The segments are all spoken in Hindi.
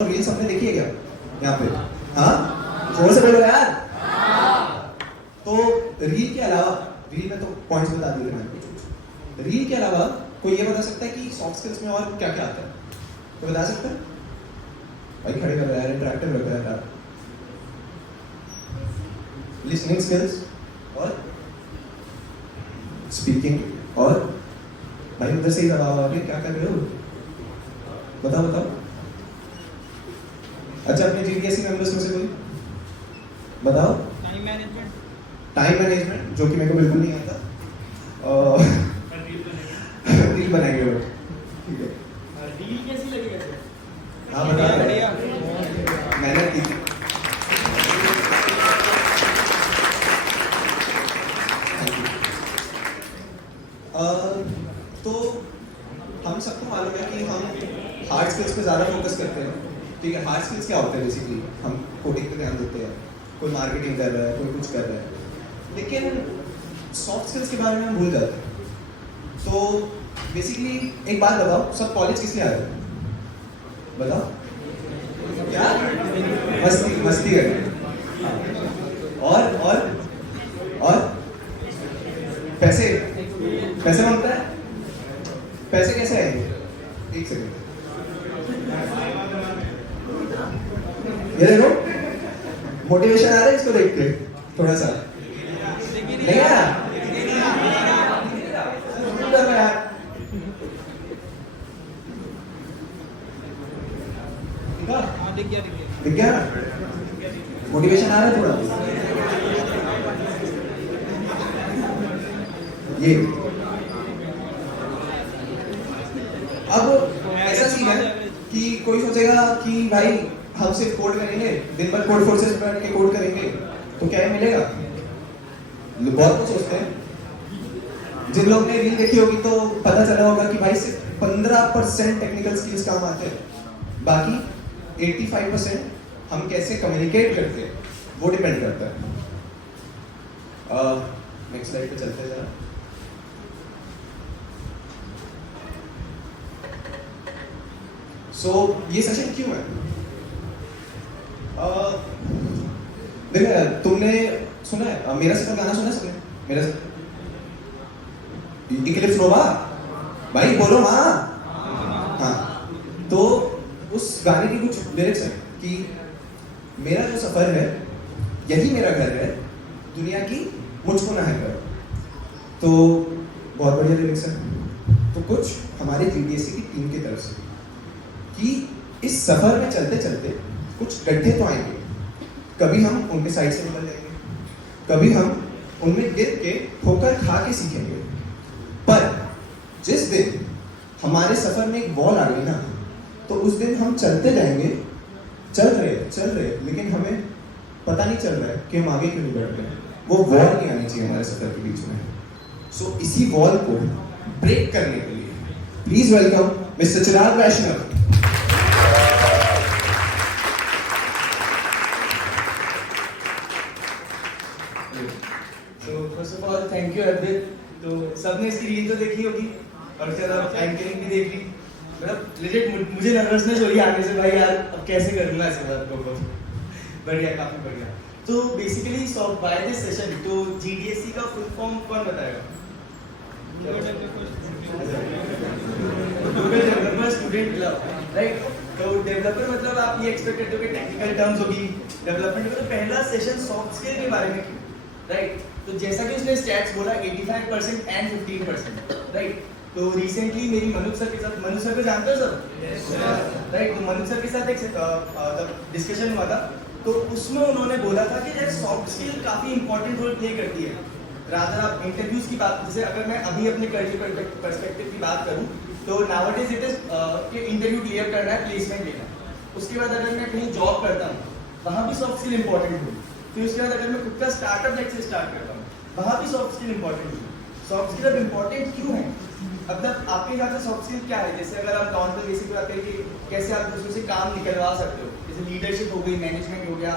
रील्स हमने देखी है क्या यहाँ पे? हाँ, जोर से बोलो यार। तो रील के अलावा, रील में तो पॉइंट्स बता दिए मैंने। रील के अलावा कोई ये बता सकता है कि सॉफ्ट स्किल्स में और क्या क्या आता है? तो बता सकता है? भाई खड़े कर रहा है, इंटरैक्टिव लग रहा है यार। लिसनिंग स्किल्स और स्पीकिंग और भाई उधर से ही दबाव आ गया, क्या कर रहे हो? बताओ बताओ। अच्छा, अपने जीडीएससी मेंबर्स में से कोई बताओ। Time management. टाइम मैनेजमेंट, जो कि मेरे को बिल्कुल नहीं आता। रील बनाएंगे वो, ठीक है। रील कैसी लगी वैसे? हाँ बता रहे बढ़िया। मेहनत की। तो हम सबको मालूम है कि हम हार्ड स्किल्स पे ज़्यादा फोकस करते हैं, ठीक है। हार्ड स्किल्स क्या होते हैं? बेसिकली हम कोडिंग पे ध्यान देते हैं, कोई मार्केटिंग कर रहा है, कोई कुछ कर रहा है, लेकिन सॉफ्ट स्किल्स के बारे में हम भूल जाते हैं। तो बेसिकली एक बात बताओ, सब कॉलेज किस लिए आए हो? बताओ। क्या? मस्ती मस्ती करने। और पैसे पैसे मांगता है? पैसे कैसे आएंगे? एक सेकंड, ये देखो, मोटिवेशन आ रहा है इसको देख के थोड़ा सा। नहीं आ रहा? हाँ, दिख गया। दिख गया? मोटिवेशन आ रहा है थोड़ा। ये अब ऐसा सीन है कि कोई सोचेगा कि भाई हम सिर्फ कोड करेंगे, दिन भर कोड फोर्सेस बैठ के कोड करेंगे तो क्या मिलेगा? बहुत कुछ सोचते हैं। जिन लोग ने रील देखी होगी तो पता चला होगा कि भाई सिर्फ 15% टेक्निकल स्किल्स काम आते हैं, बाकी 85% हम कैसे कम्युनिकेट करते हैं वो डिपेंड करता है। नेक्स्ट स्लाइड पे चलते हैं जरा। ये सेशन क्यों है? देखो, तुमने सुना है मेरा सफर गाना? सुना है सबने मेरा सफर? इक्लिप्स नोवा, भाई बोलो हाँ। हाँ, तो उस गाने की कुछ लिरिक्स है कि मेरा जो सफर है यही मेरा घर है, दुनिया की मुझको ना है कर। तो बहुत बढ़िया लिरिक्स है। तो कुछ हमारे जीडीएससी की टीम की तरफ से कि इस सफर में चलते चलते कुछ गड्ढे तो आएंगे, कभी हम उनके साइड से निकल जाएंगे, कभी हम उनमें गिर के ठोकर खा के सीखेंगे। पर जिस दिन हमारे सफर में एक वॉल आ गई ना, तो उस दिन हम चलते जाएंगे, चल रहे, लेकिन हमें पता नहीं चल रहा है कि हम आगे क्यों नहीं बढ़ रहे हैं। वो वॉल नहीं आनी चाहिए हमारे सफर के बीच में। सो इसी वॉल को ब्रेक करने के लिए please welcome mister Chirag Vaishnav. First of all thank you Arpit. तो सबने इसकी रील तो देखी होगी और उसके बाद एंकरिंग भी देख ली। मतलब लिजिट मुझे नर्वसनेस हो रही है आगे से, भाई यार अब कैसे करूँगा ऐसे बात को। बढ़िया, काफी बढ़िया। तो basically soft by this session, तो जीडीएससी का फुल फॉर्म कौन बताएगा? Google developer student club, right. तो डेवलपर मतलब आप ये एक्सपेक्ट करते हो कि टेक्निकल टर्म्स होगी, डेवलपमेंट मतलब पहला सेशन सॉफ्ट स्किल के बारे में क्यों, राइट। तो जैसा कि उसने स्टैट्स बोला 85% एंड 15%, राइट। तो रिसेंटली मेरी मनोज सर के साथ, मनोज सर को जानते हो सब, राइट। तो मनोज सर के साथ एक डिस्कशन हुआ था, तो उसमें उन्होंने बोला था कि यार सॉफ्ट स्किल काफी इंपॉर्टेंट रोल प्ले करती है। रादर आप इंटरव्यूज की बात, जैसे अगर मैं अभी अपने करियर पर्सपेक्टिव की बात करूं तो नाउअडेज इट इज कि इंटरव्यू क्लियर करना है, प्लेसमेंट लेना है। उसके बाद अगर मैं कहीं जॉब करता हूँ वहाँ भी सॉफ्ट स्किल इंपॉर्टेंट होगी। फिर उसके बाद अगर मैं खुद का स्टार्टअप नेक्स्ट से स्टार्ट करता हूँ वहाँ भी सॉफ्ट स्किल इंपॉर्टेंट होगी। सॉफ्ट स्किल अब इंपॉर्टेंट क्यों है? मतलब आपके हिसाब से सॉफ्ट स्किल क्या है? जैसे अगर आप काउंट पर बेसिक बात करें कि कैसे आप दूसरों से काम निकलवा सकते हो, जैसे लीडरशिप हो गई, मैनेजमेंट हो गया,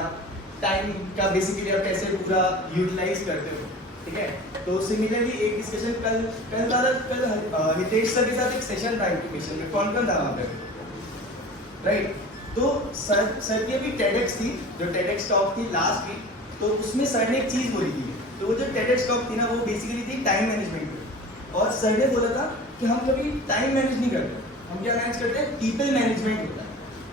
टाइम का बेसिकली आप कैसे पूरा यूटिलाइज करते हो, ठीक है। तो सिमिलरली एक डिस्कशन कल हितेश सर के साथ एक सेशन था इंटीग्रेशन में, कौन था वहाँ पे, राइट। तो सर की अभी TEDx थी, जो TEDx टॉक थी लास्ट वीक, तो उसमें सर ने एक चीज़ बोली थी। तो वो जो TEDx टॉक थी ना, वो बेसिकली थी टाइम मैनेजमेंट पे। और सर ने बोला था कि हम कभी टाइम मैनेज नहीं करते, हम क्या मैनेज करते हैं, पीपल मैनेजमेंट होता है,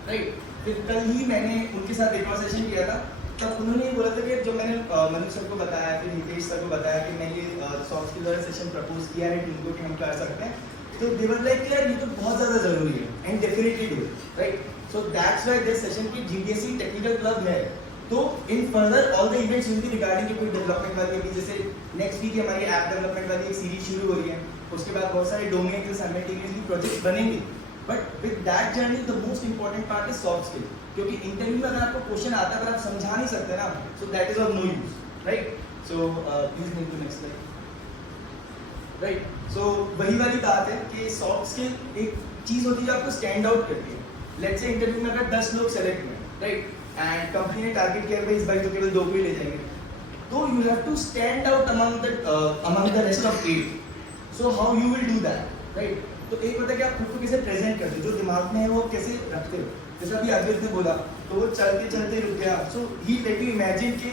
राइट। फिर कल ही मैंने उनके साथ एक और सेशन किया था, तब उन्होंने ये बोला था कि जो मैंने मनु सर को बताया, फिर हितेश सर को बताया कि मैं ये सॉफ्ट स्किल वाला सेशन प्रपोज किया है टीम को कि हम कर सकते हैं, तो दे वर लाइक यार ये तो बहुत ज़्यादा ज़रूरी है and definitely do it, right. So that's why this session की GDSE टेक्निकल क्लब है। तो in further all the events will be regarding कोई डेवलपमेंट वाली, अभी जैसे नेक्स्ट वीक हमारी ऐप डेवलपमेंट वाली एक सीरीज शुरू हो रही है, उसके बाद बहुत सारे डोमेन के साइमल्टेनियसली प्रोजेक्ट्स बनेंगे। But with that journey the most important part is soft skill, क्योंकि इंटरव्यू में अगर आपको क्वेश्चन आता है पर आप समझा नहीं सकते ना, so that is of no use, right. So please move to next slide, right. So वही वाली बात है कि सॉफ्ट स्किल एक चीज होती है जो आपको स्टैंड आउट करती है। लेट्स से इंटरव्यू में अगर 10 लोग सेलेक्ट हुए, राइट, एंड कंपनी ने टारगेट किया भाई इस बार तो केवल 2 को ही ले जाएंगे, तो you have to stand out among the rest of 8। So how you will do that, right. तो एक होता है कि आप खुद को कैसे प्रेजेंट करते हो, जो दिमाग में है वो कैसे रखते हो। जैसे अभी अद्वैत ने बोला तो वो चलते चलते रुक गया, सो ही लेट यू इमेजिन कि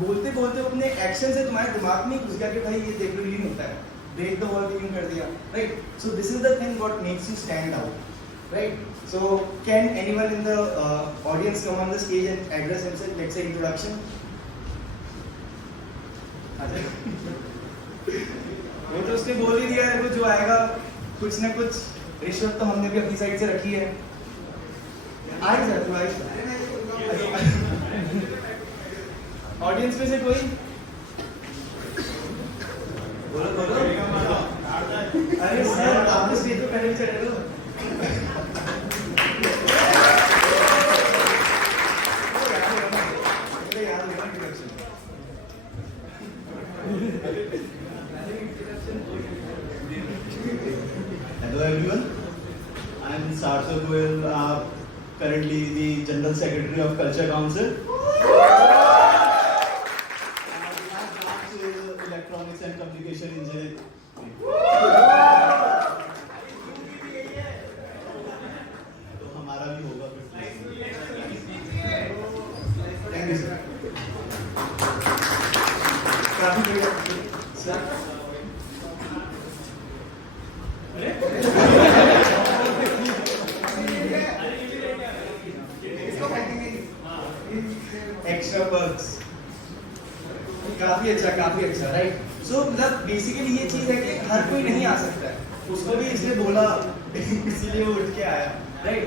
बोलते बोलते वो अपने एक्शन से तुम्हारे दिमाग में घुस गया कि भाई ये देख लो ये होता है, ब्रेक द वॉल यूं कर दिया, right. So this is the thing what makes you stand out, right? So can anyone in the audience come on the stage and address himself? Let's say introduction. वो तो उसने बोल ही दिया है, वो जो आएगा कुछ ना कुछ रिश्वत तो हमने भी अपनी साइड से रखी है। आए सर तो आए। ऑडियंस में से कोई बोलो बोलो। अरे सर आप तो स्टेज पे पहले चढ़े हो। Hello everyone, I am Sarthak Goyal, currently the General Secretary of Culture Council. Electronics and Communication Engineering. तो हमारा भी होगा थैंक यू सर। काफी बढ़िया सर। एक्स्ट्रा पर्क्स काफी अच्छा, राइट। सो मतलब बेसिकली ये चीज है कि हर कोई नहीं आ सकता है, उसको भी इसने बोला इसीलिए वो उठ के आया, राइट।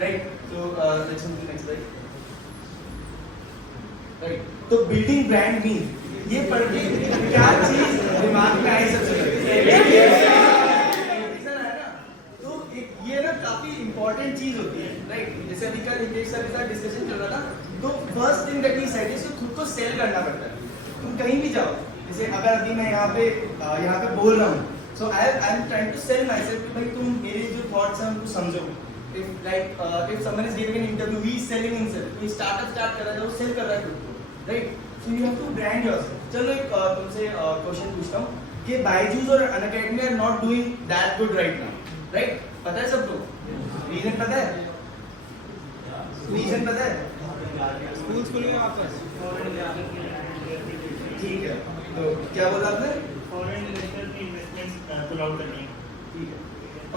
राइट, तो let's move to next slide, right. तो बिल्डिंग ब्रांड मीन ये पढ़ के क्या चीज दिमाग में आई सबसे पहले तो ये ना काफी इंपॉर्टेंट चीज होती है, राइट। जैसे अभी कल हितेश सर के साथ डिस्कशन चल रहा था, तो first thing that he said is खुद को सेल करना पड़ता है। तुम कहीं भी जाओ, जैसे अगर अभी मैं यहाँ पे बोल रहा हूँ, so I am trying to sell myself कि भाई तुम मेरे जो थॉट्स हैं उनको समझो। If someone is giving an interview, he is selling himself, कोई स्टार्टअप स्टार्ट कर रहा है वो सेल कर रहा है खुद को, right. So you have to brand yourself. चलो एक तुमसे क्वेश्चन पूछता हूँ कि बायजूस और Unacademy are not doing that good right now, right. पता है सबको रीजन? पता है रीजन? पता है स्कूल खुल गए वापस। ठीक है, तो क्या बोला आपने? फॉरेन इन्वेस्टर्स की इन्वेस्टमेंट्स पुल आउट करनी है। ठीक है।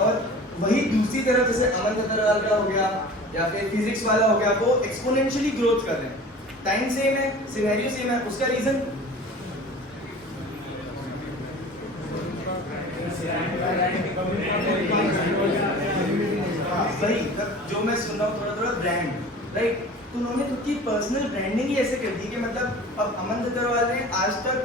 और वही दूसरी तरफ जैसे अमन खतरवाल का हो गया या फिर फिजिक्स वाला हो गया, वो एक्सपोनेंशियली ग्रोथ कर रहे हैं, टाइम सेम है, सिनेरियो सेम है, उसका रीजन वही जो मैं सुन रहा हूँ थोड़ा ब्रांड, राइट। तो उन्होंने खुद की पर्सनल ब्रांडिंग ही ऐसे कर दी कि मतलब अब अमन खतरवाल ने आज तक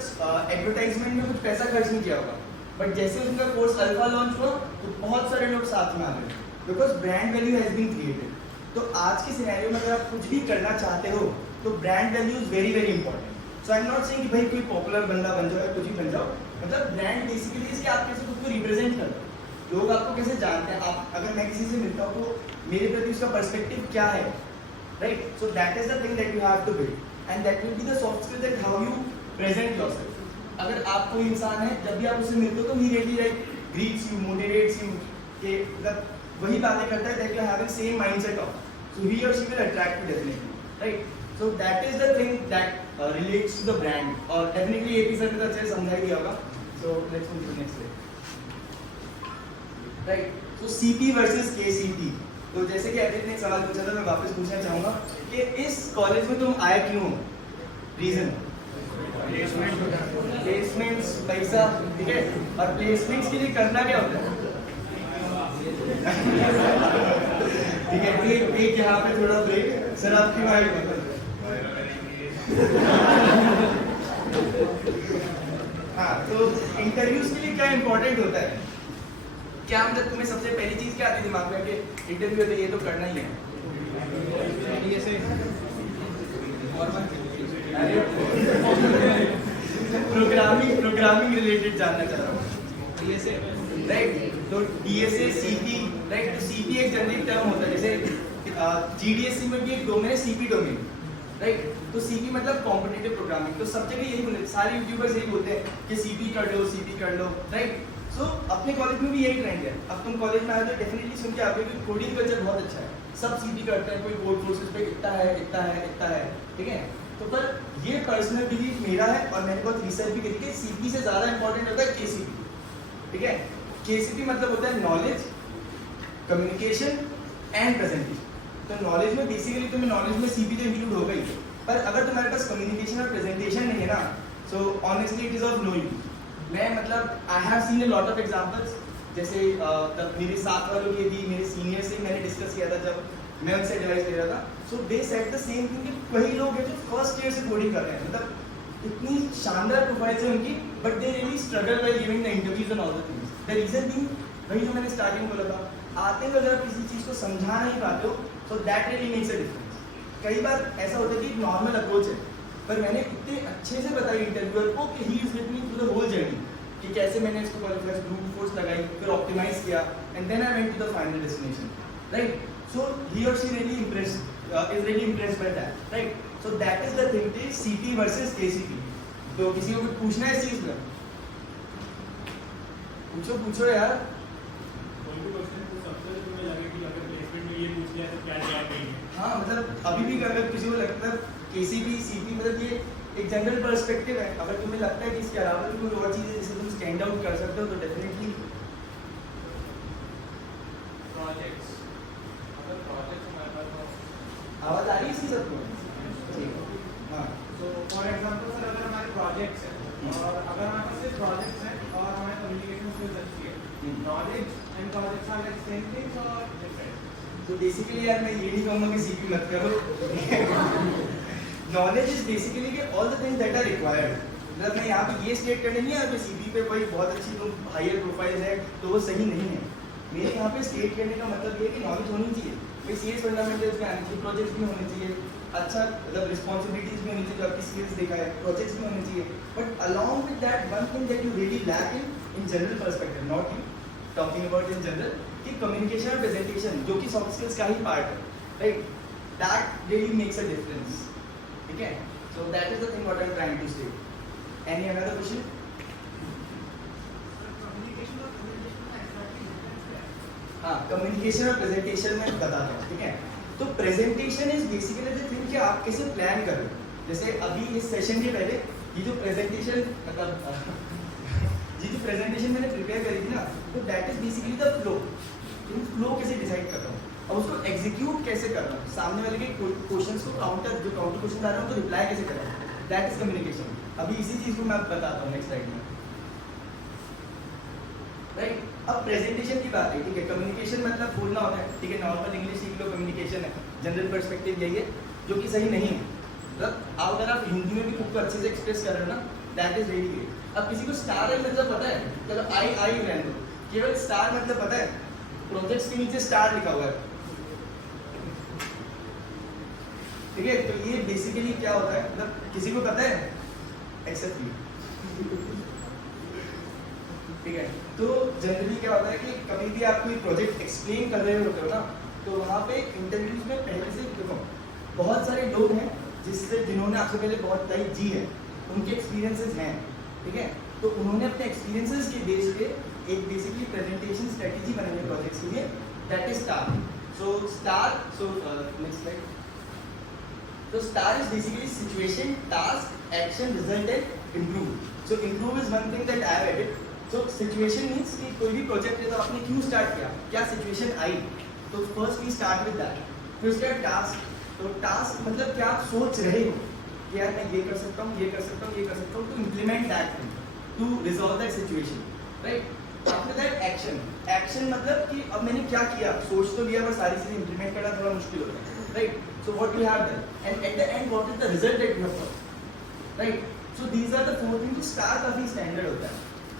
एडवर्टाइजमेंट में कुछ पैसा खर्च नहीं किया होगा, बट जैसे उनका कोर्स अल्फा लॉन्च हुआ तो बहुत सारे लोग साथ में आ गए, because brand value has been created. तो आज के सिनेरियो में अगर आप कुछ भी करना चाहते हो तो brand value is very very important. So I am not saying कि भाई कोई पॉपुलर बंदा बन जाओ या कुछ भी बन जाओ, मतलब ब्रांड बेसिकली इसके आप कैसे खुद को रिप्रेजेंट करते हो, लोग आपको कैसे जानते हैं। आप अगर मैं किसी से मिलता हूँ तो मेरे प्रति उसका पर्सपेक्टिव क्या है, right. So that is the thing that you have to build and that will be the soft skill that how you present yourself. अगर आप कोई इंसान है, जब भी आप उससे मिलते हो तो he really like greets you, motivates you कि मतलब वही बातें करता है that you having same mindset of, so he और she will attract you definitely, right? So that is the thing that relates to the brand, और डेफिनेटली एपी सर ने तो अच्छे से समझा ही दिया होगा. So let's move to next slide, right? So CP versus KCP. तो जैसे कि अभित ने एक सवाल पूछा था, मैं वापस पूछना चाहूंगा कि इस कॉलेज में तुम आए क्यों? रीजन प्लेसमेंट्स, पैसा, ठीक है? और प्लेसमेंट्स के लिए करना क्या होता है? ठीक है, एक यहाँ पे थोड़ा ब्रेक. सर आप क्यों आए? हाँ, तो इंटरव्यूज के लिए क्या इंपॉर्टेंट होता है? क्या मतलब तुम्हें सबसे पहली चीज क्या आती है दिमाग में कि इंटरव्यू है तो ये तो करना ही है? प्रोग्रामिंग रिलेटेड जानना चाह रहा हूँ, राइट? तो डीएसए, सीपी, राइट? तो सीपी एक जनरिक टर्म होता है, जैसे जीडीएससी में भी एक डोमेन है सीपी डोमेन, राइट? तो सीपी मतलब कॉम्पिटिटिव प्रोग्रामिंग. तो सब जगह यही बोलते, सारे यूट्यूबर्स यही बोलते हैं कि सीपी कर लो, सीपी कर लो, राइट? सो अपने कॉलेज में भी यही ट्रेंड है. अब तुम कॉलेज में आए तो डेफिनेटली सुन के आगे कि कोडिंग कल्चर बहुत अच्छा है, सब सीपी करते हैं, कोई कोड कोर्सेज पे इतना है, ठीक है? तो पर ये पर्सनल बिलीफ मेरा है, और मैंने बहुत रिसर्च भी करी कि सीपी से ज़्यादा इंपॉर्टेंट होता है केसीपी, ठीक है? केसीपी मतलब होता है नॉलेज, कम्युनिकेशन एंड प्रेजेंटेशन. तो नॉलेज में बेसिकली तुम्हें नॉलेज में सीपी तो इंक्लूड हो गई, पर अगर तुम्हारे पास कम्युनिकेशन और प्रेजेंटेशन नहीं है ना, so honestly it is of no use. मैं मतलब I have seen a lot of examples, जैसे तब मेरे साथ वालों के भी, मेरे सीनियर से मैंने डिस्कस किया था जब मैं उनसे एडवाइस ले रहा था. So they said the same thing कि वही लोग हैं जो फर्स्ट ईयर से कोडिंग कर रहे हैं, मतलब इतनी शानदार प्रोफाइल है उनकी, but they really struggle while giving the interviews and all the things. The reason being वही जो मैंने स्टार्टिंग में बोला था, आते हुए अगर आप किसी चीज़ को समझा नहीं पाते हो तो that really makes a difference. कई बार ऐसा होता है कि नॉर्मल अप्रोच है, पर मैंने इतने अच्छे से बताई इंटरव्यूअर को कि he is with me through the whole journey, कि कैसे मैंने इसको क्वालिफाई, ब्रूट फोर्स लगाई, फिर ऑप्टिमाइज किया, and then I went to the final destination, right? So he और she really is really impressed by that, right? So that is the thing कि सीपी वर्सेस केसीपी. तो किसी को कुछ पूछना है इस चीज में? पूछो यार. कोई भी क्वेश्चन पूछ सकते हो, तुम्हें लगे कि अगर प्लेसमेंट में ये पूछ लिया तो क्या जवाब देंगे? हाँ, मतलब अभी भी अगर किसी को लगता है केसीपी, सीपी, मतलब ये एक जनरल पर्सपेक्टिव है. अगर तुम्हें लगता है कि इसके अलावा भी कोई और चीज़ है जिसे तुम स्टैंड आउट कर सकते हो तो डेफिनेटली. प्रोजेक्ट्स, अगर प्रोजेक्ट्स हमारे पास, आवाज़ आ रही है इसी सबको? ठीक. हाँ, तो फॉर एग्जांपल सर, अगर हमारे प्रोजेक्ट्स हैं और अगर हमारे पास सिर्फ प्रोजेक्ट्स हैं और हमारे कम्युनिकेशन स्किल्स अच्छी है, knowledge and projects are like same things और डिफरेंट. तो बेसिकली यार मैं ये नहीं कहूँगा कि सीपी मत करो. नॉलेज इज बेसिकली कि all the things that are required. मतलब मैं यहाँ पे ये स्टेट करने नहीं आया कि सीपी पे कोई बहुत अच्छी तुम हायर प्रोफाइल है तो वो सही नहीं है. मेरे यहाँ पे स्टेट करने का मतलब ये है कि नॉलेज होनी चाहिए, कोई सीरियस फंडामेंटल्स में आनी चाहिए, प्रोजेक्ट्स भी होने चाहिए, अच्छा मतलब रिस्पॉन्सिबिलिटीज भी होनी चाहिए, जो आपकी स्किल्स दिखा है, प्रोजेक्ट्स भी होने चाहिए. But along with that one thing that you really lack in general perspective, not you talking about in general, कि कम्युनिकेशन और प्रेजेंटेशन जो कि सॉफ्ट स्किल्स का ही पार्ट है, right? That really makes a difference, ठीक है? So that is the thing what I am trying to say. Any another question? हाँ, कम्युनिकेशन और प्रेजेंटेशन में बताता हूँ, ठीक है? तो presentation is basically the thing कि आप कैसे प्लान कर रहे हो. जैसे अभी इस सेशन के पहले ये जो प्रेजेंटेशन मतलब ये जो प्रेजेंटेशन मैंने प्रिपेयर करी थी ना, तो that is basically the flow. तुम फ्लो कैसे डिसाइड कर रहा हूँ और उसको एग्जीक्यूट कैसे कर रहा हूँ, सामने वाले के क्वेश्चंस को काउंटर क्वेश्चन आ रहा हूँ तो रिप्लाई कैसे कर रहा हूँ, दैट इज कम्युनिकेशन. अभी इसी चीज़ को मैं बताता हूँ नेक्स्ट स्लाइड में, राइट? अब प्रेजेंटेशन की बात है, ठीक है? कम्युनिकेशन मतलब बोलना होता है, ठीक है? नॉर्मल इंग्लिश सीख लो, कम्युनिकेशन है. जनरल पर्सपेक्टिव यही है जो कि सही नहीं है. मतलब अगर आप हिंदी में भी खुद को अच्छे से एक्सप्रेस कर रहे हो ना, दैट इज रियली ग्रेट. अब किसी को स्टार मतलब पता है, चलो आई रहने दो, केवल स्टार मतलब पता है, प्रोजेक्ट्स के नीचे स्टार लिखा हुआ है, ठीक है? तो ये बेसिकली क्या होता है, मतलब किसी को पता है एक्सेप्ट यू, ठीक है? तो जनरली क्या होता है कि कभी भी आप कोई प्रोजेक्ट एक्सप्लेन कर रहे होते हो ना, तो वहाँ पे इंटरव्यूज में पहले से देखो बहुत सारे लोग हैं जिन्होंने आपसे पहले बहुत लाइफ जी है, उनके एक्सपीरियंसेस हैं, ठीक है? तो उन्होंने अपने एक्सपीरियंसेस के बेस पे एक बेसिकली प्रेजेंटेशन स्ट्रेटेजी बनाई है प्रोजेक्ट्स के लिए, that is star. So next slide. So star is basically situation, task, action, result and improve. So improve is one thing that I have added. So situation means कि कोई भी project है तो आपने क्यों start किया, क्या situation आई, तो first we start with that. फिर उसके बाद task. तो task मतलब क्या आप सोच रहे हो कि यार मैं ये कर सकता हूँ, ये कर सकता हूँ, ये कर सकता हूँ, to implement that thing, to resolve that situation, right? After that action. Action मतलब कि अब मैंने क्या किया, सोच तो लिया पर सारी चीजें implement करना थोड़ा मुश्किल होता है, right? So what we have done, and at the end what is the result that we have got, right? So these are the four things. तो star काफी standard होता है.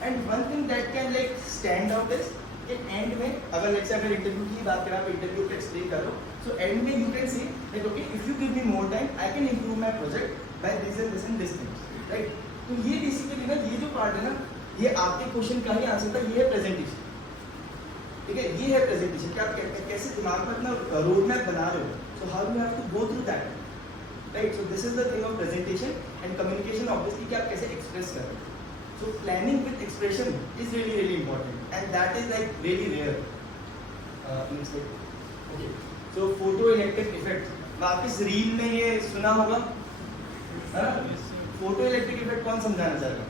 And one thing that can like stand out is कि end में अगर let's say अगर interview की बात करें, आप interview पे explain करो, so end में you can say that okay, if you give me more time, I can improve my project by this and this and this things, right? तो ये basically ना ये जो part है ना, ये आपके क्वेश्चन का ही आंसर था, ये है प्रेजेंटेशन, ठीक है, ये है प्रेजेंटेशन कि आप कैसे दिमाग में अपना रोड मैप बना रहे हो, so how you have to go through that, right? So this is the thing of presentation and communication obviously कि आप कैसे express कर रहे हो. So planning with expression is really important and that is like really rare. Okay. So photoelectric effect, वापस रील में ये सुना होगा, हाँ? फोटोइलेक्ट्रिक इफेक्ट कौन समझाना चाहेगा?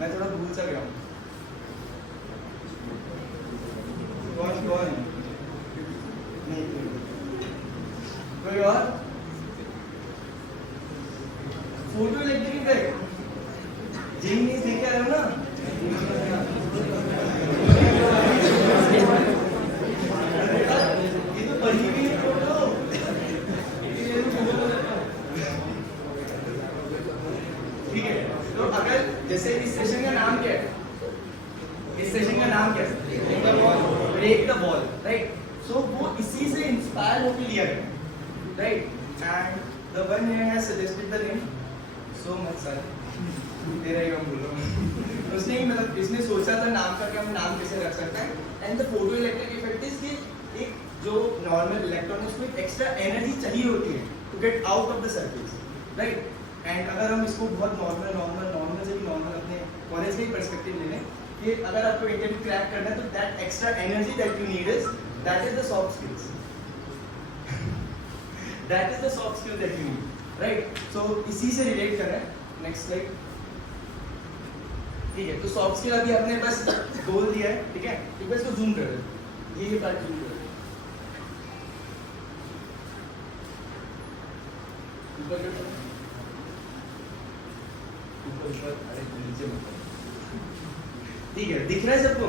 मैं थोड़ा भूल सा गया हूँ. कौन? नहीं, कोई और? फोटोइलेक्ट्रिक इफेक्ट जेई न्यूज़ देख के आ रहे हो ना? ये तो पढ़ी हुई है फोटो. ठीक है, तो अगर जैसे इस सेशन का नाम क्या है? इस सेशन का नाम क्या है? Break the ball, right? So वो इसी से इंस्पायर होकर लिया गया, right? And the one here has suggested the name so much sir, तेरा ही हम बोलो. उसने ही मतलब इसने सोचा था नाम का कि हम नाम कैसे रख सकते हैं. And the photoelectric effect is कि एक जो नॉर्मल इलेक्ट्रॉन है उसमें एक्स्ट्रा एनर्जी चाहिए होती है to get out of the surface, right? And अगर हम इसको बहुत नॉर्मल से भी नॉर्मल अपने कॉलेज के पर्सपेक्टिव ले लें कि अगर आपको इंटरव्यू क्रैक करना है तो that extra energy that you need is that is the soft skills, that is the soft skill that you need, right? So इसी से रिलेट कर रहे हैं. Next slide. ठीक है, तो सॉफ्ट स्किल अभी आपने बस गोल दिया है, ठीक है? एक बार इसको जूम कर दो, ये बात जूम कर दो. ऊपर अरे नीचे मत. ठीक है, दिख रहा है सबको?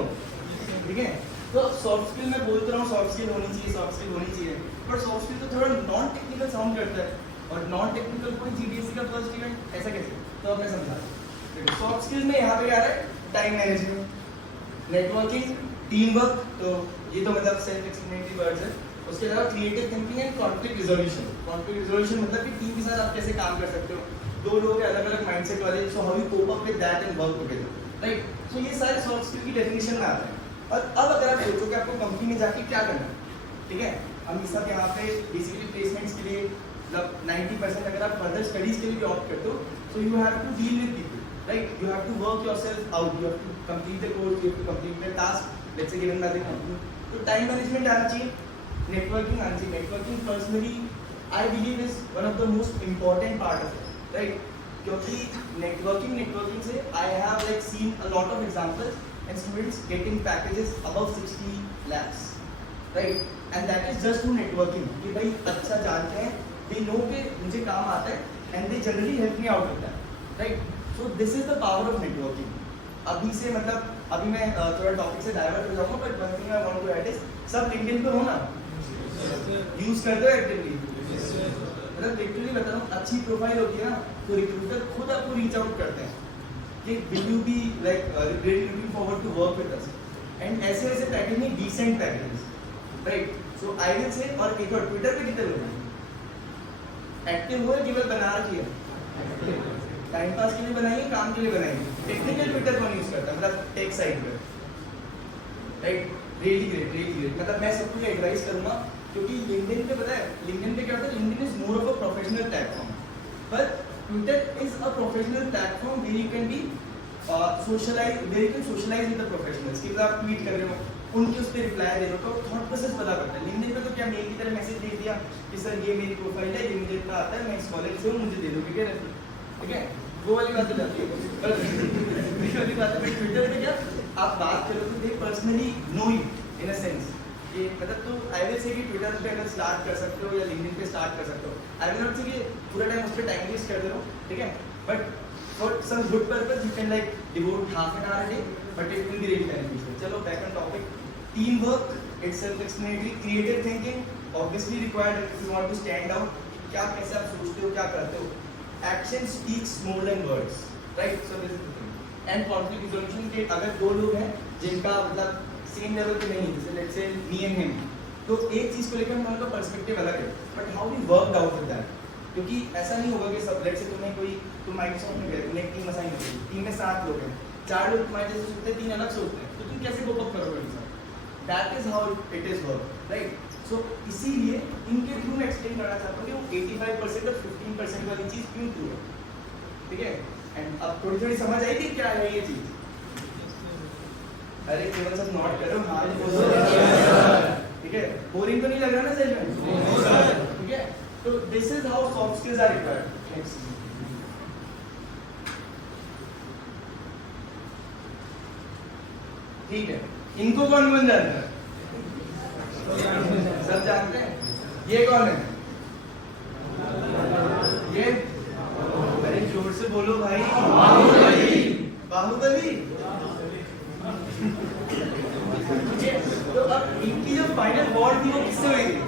ठीक है, तो सॉफ्ट स्किल मैं बोलता रहा हूँ सॉफ्ट स्किल होनी चाहिए, पर सॉफ्ट स्किल तो थोड़ा नॉन टेक्निकल साउंड करता है और नॉन टेक्निकल कोई जीडीएससी का फर्स्ट इवेंट ऐसा कैसे? तो अब मैं समझा. सॉफ्ट स्किल्स में यहाँ पे आ रहा है time management, networking, team work, तो ये तो मतलब सेल्फ एक्सप्लेनेटरी वर्ड्स है. उसके अलावा creative thinking and conflict resolution मतलब कि टीम के साथ आप कैसे काम कर सकते हो, दो लोग अलग अलग माइंडसेट वाले, so how you cope up with that and work together, right? So ये सारे सॉफ्ट स्किल की डेफिनेशन में आते हैं. और अब अगर आप सोचो कि आपको कंपनी में जाके क्या करना है, ठीक है, हम इस सब यहाँ पे बेसिकली प्लेसमेंट्स के लिए मतलब 90% अगर आप फर्दर स्टडीज के लिए भी ऑप्ट करते हो, so you have to deal with people, right? You have to work yourself out, you have to complete the course, you have to complete the task let's say given by the company. तो टाइम मैनेजमेंट आना चाहिए, नेटवर्किंग आना चाहिए. Networking personally I believe is one of the most important part of it, right? क्योंकि नेटवर्किंग से I have like seen a lot of examples and students getting packages above 60 lakhs, right? And that is just through networking कि भाई अच्छा जानते हैं, दे नो कि मुझे काम आता है and they generally help me out with that, right? So this is the power of networking. अभी से मतलब अभी मैं थोड़ा टॉपिक से डाइवर्ट हो जाऊंगा, but one thing I want to add is सब लिंक्डइन पे हो ना, यूज करते हो एक्टिवली? मतलब लिटरली बता रहा हूँ, अच्छी प्रोफाइल होती है ना तो रिक्रूटर खुद आपको रीच आउट करते हैं कि will you be like really looking forward to work with us, and ऐसे पैकेज में decent packages, right? So I will say. और एक और ट्विटर पे कितने लोग हैं एक्टिव हुए, केवल बना रखी है, टाइम पास के लिए बनाइए, काम के लिए बनाइए. टेक्निकल ट्विटर कौन यूज करता है मतलब टेक साइड पे, राइट? Really great. मतलब मैं सबको एडवाइस करूंगा क्योंकि लिंक्डइन पे पता है, लिंक्डइन पे क्या होता है, LinkedIn is more of a professional platform, but Twitter is a professional platform where you can be socialise, where you can socialise with the professionals. कि आप ट्वीट कर रहे हो, उनके उस पर रिप्लाई दे रहा हूँ, थॉट प्रोसेस पता करता है। लिंक्डइन पे तो क्या मेल की तरह मैसेज भेज दिया कि सर ये मेरी प्रोफाइल है, ये मुझे इतना आता है, मैं इस कॉलेज से हूँ, मुझे दे दो, ठीक है, वो वाली बात हो जाती है। पर ये वाली बात है, ट्विटर पे क्या आप बात करो तो they personally know you in a sense कि मतलब तो आई विल से कि ट्विटर पे अगर स्टार्ट कर सकते हो या लिंक्डइन पे स्टार्ट कर सकते हो, आई विल नॉट से कि पूरा टाइम उस पर टाइम वेस्ट कर दे रहो, ठीक है, but for some good purpose you can like devote half an hour a day, but it will be really beneficial. चलो back on topic, team work, it's self explanatory, creative thinking obviously required if you want to stand out, क्या कैसे आप सोचते हो, क्या करते हो, action speaks more than words, right, so this is the thing. And conflict resolution के अगर दो लोग हैं जिनका मतलब सेम लेवल पे नहीं है, जैसे let's say me and him, तो एक चीज को लेकर हम दोनों का पर्सपेक्टिव अलग है, but how we worked out with that, क्योंकि ऐसा नहीं होगा कि सब लेट्स से तुम्हें कोई तुम माइक्रोसॉफ्ट में गए, तुमने एक टीम असाइन की, टीम में 7 लोग हैं, 4 लोग तुम्हारे जैसे सोचते हैं, 3 अलग सोचते हैं, तो तुम कैसे कोप अप करोगे इनसे? That is how it is work, right. So इसीलिए इनके थ्रू मैं एक्सप्लेन करना चाहता हूँ कि वो 85% और 15% वाली चीज क्यों ट्रू है, ठीक है। एंड अब थोड़ी थोड़ी समझ आई थी क्या है ये चीज? अरे केवल सब नोट करो, हाँ बोलो, ठीक है, बोरिंग तो नहीं लग रहा ना सही में, ठीक है। तो this is how soft skills are required. ठीक है, इनको कौन कौन जानता है? सब जानते हैं। ये कौन है? ये, अरे जोर से बोलो भाई। बाहुबली। तो अब इनकी जो फाइनल वॉर थी वो किससे हुई थी?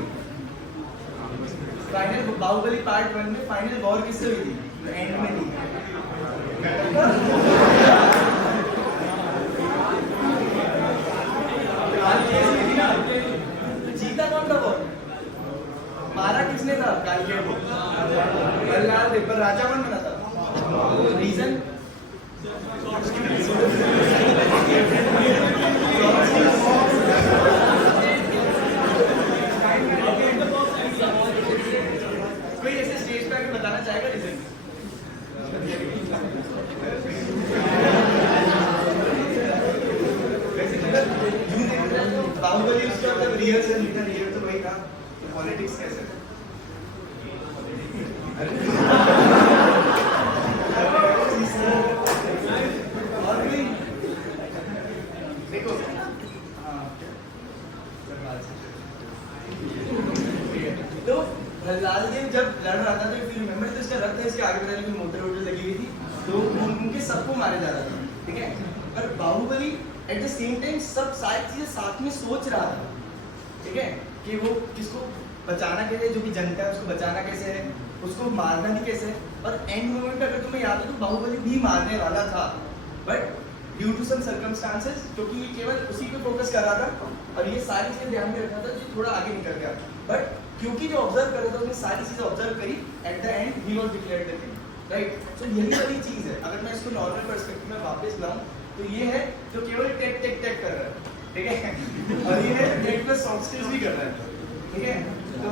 फाइनल बाहुबली पार्ट 1 में फाइनल वॉर किससे हुई थी? एंड में थी। जीता कौन था वॉर? मारा किसने था? कालकेय को। प्रहलाद पर राजा कौन बना था? रीजन? कोई ऐसे स्टेज पे आके बताना चाहेगा रीजन? बाहुबली उसका मतलब रियल से नहीं था, रियल तो वही था। पॉलिटिक्स कैसे? देखो तो प्रहलाद देव जब लड़ रहा था तो if you remember तो इसका रथ है, इसके आगे पता नहीं कोई मोटर वोटर लगी हुई थी, तो उनके सबको मारे जा रहा था, ठीक है। पर Baahubali at the same time सब सारी चीजें साथ में सोच रहा था, ठीक है, कि वो किसको बचाना कैसे, जो कि जनता है उसको बचाना कैसे है, उसको मारना भी कैसे है। और एंड मोमेंट पे अगर तुम्हें याद है तो बाहुबली भी मारने वाला था, but due to some circumstances, क्योंकि ये केवल उसी पे फोकस कर रहा था और ये सारी चीजें ध्यान में रखा था, जो थोड़ा आगे निकल गया। बट क्योंकि जो ऑब्जर्व कर रहा था उसने सारी चीजें ऑब्जर्व करी, at the end he was declared the king, right. So यही वाली चीज है। अगर मैं इसको नॉर्मल पर्सपेक्टिव में वापस लाऊं तो ये है जो केवल टेक टेक टेक कर रहा है, ठीक है, और ये है टेक प्लस सॉफ्ट स्किल्स भी कर रहा है, ठीक है। तो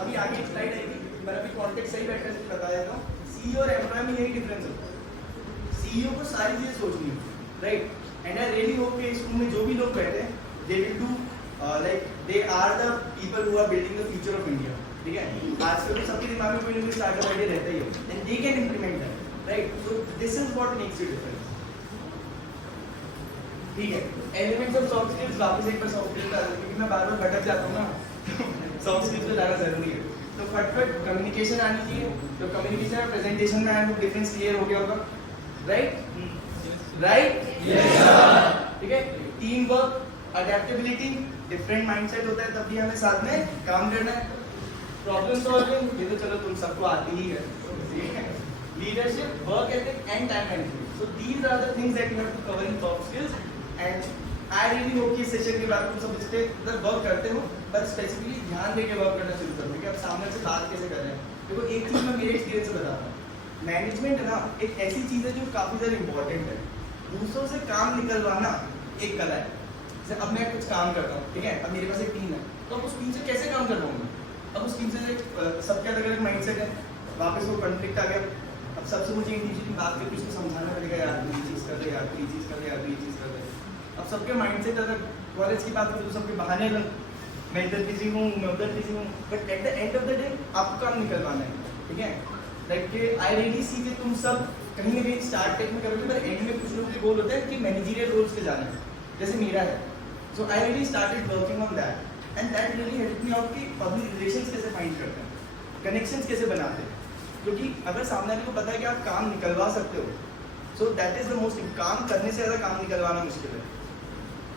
अभी आगे एक स्लाइड आएगी, मैं अभी कॉन्टेक्स्ट सही बैठने से बता देता हूँ। सीईओ और एम्प्लॉय में यही डिफरेंस है। सीईओ को सारी चीजें सोचनी है, right, and I really hope कि इस रूम में जो भी लोग बैठे हैं they will do like they are the people who are building the future of India, ठीक है। आजकल तो सबके दिमाग में कोई ना कोई स्टार्टअप आइडिया रहता ही है, and they can implement that, right. So this is what makes you difference, ठीक है। एलिमेंट्स ऑफ सॉफ्ट स्किल्स वापस एक बार सॉफ्ट स्किल्स पे आ जाते हैं, क्योंकि मैं बार-बार भटक जाता हूं ना, सॉफ्ट स्किल्स पे जाना जरूरी है। तो फटफट कम्युनिकेशन आनी चाहिए, तो कम्युनिकेशन और प्रेजेंटेशन में आपको डिफरेंस क्लियर हो गया होगा, राइट, राइट, यस सर, ठीक है। Team work, adaptability, different mindset होता है, तब भी हमें साथ में काम करना है। प्रॉब्लम सॉल्विंग, ये तो चलो तुम सबको आती ही है। Leadership, work ethic and time management, so these are the things that you have to cover in soft skills. And I really hope कि इस सेशन के बाद तुम सब इस पे वर्क करते हो, पर स्पेसिफिकली ध्यान देके वर्क करना शुरू करो कि आप सामने से बात कैसे कर रहे हैं। देखो एक चीज मैं मेरे एक्सपीरियंस से बताता हूँ, मैनेजमेंट है ना एक ऐसी चीज है जो काफी ज्यादा इंपॉर्टेंट है। दूसरों से काम निकलवाना एक कला है। जैसे अब मैं कुछ काम करता हूँ, ठीक है, अब मेरे पास एक टीम है, तो अब उस टीम से कैसे काम करवाऊंगा? अब उस टीम से सबके अलग अलग माइंडसेट है, वापस वो कॉन्फ्लिक्ट आ गया। अब सबसे मुझे इंडिविजुअली बात करके उसको समझाना पड़ेगा, यार तू ये चीज़ कर दे, यार तू ये चीज़ कर दे, यार तू ये चीज़ कर दे। अब सबके माइंडसेट, अगर कॉलेज की बात करूँ तो सबके बहाने लग, मैं इधर बिजी हूँ, मैं उधर बिजी हूँ, but at the end of the day आपको काम निकलवाना है, ठीक है। लाइक कि आई रियली सी कि तुम सब कहीं ना कहीं स्टार्ट टेक में करोगे, पर एंड में कुछ लोगों के गोल होता है कि मैनेजरियल रोल्स पे जाना है, जैसे मेरा है। So I really started working on that and that really help me out कि पब्लिक रिलेशंस कैसे फाइंड करते हैं, कनेक्शंस कैसे बनाते हैं, क्योंकि अगर सामने वाले को पता है कि आप काम निकलवा सकते हो, सो दैट इज द मोस्ट, काम करने से ज़्यादा काम निकलवाना मुश्किल है,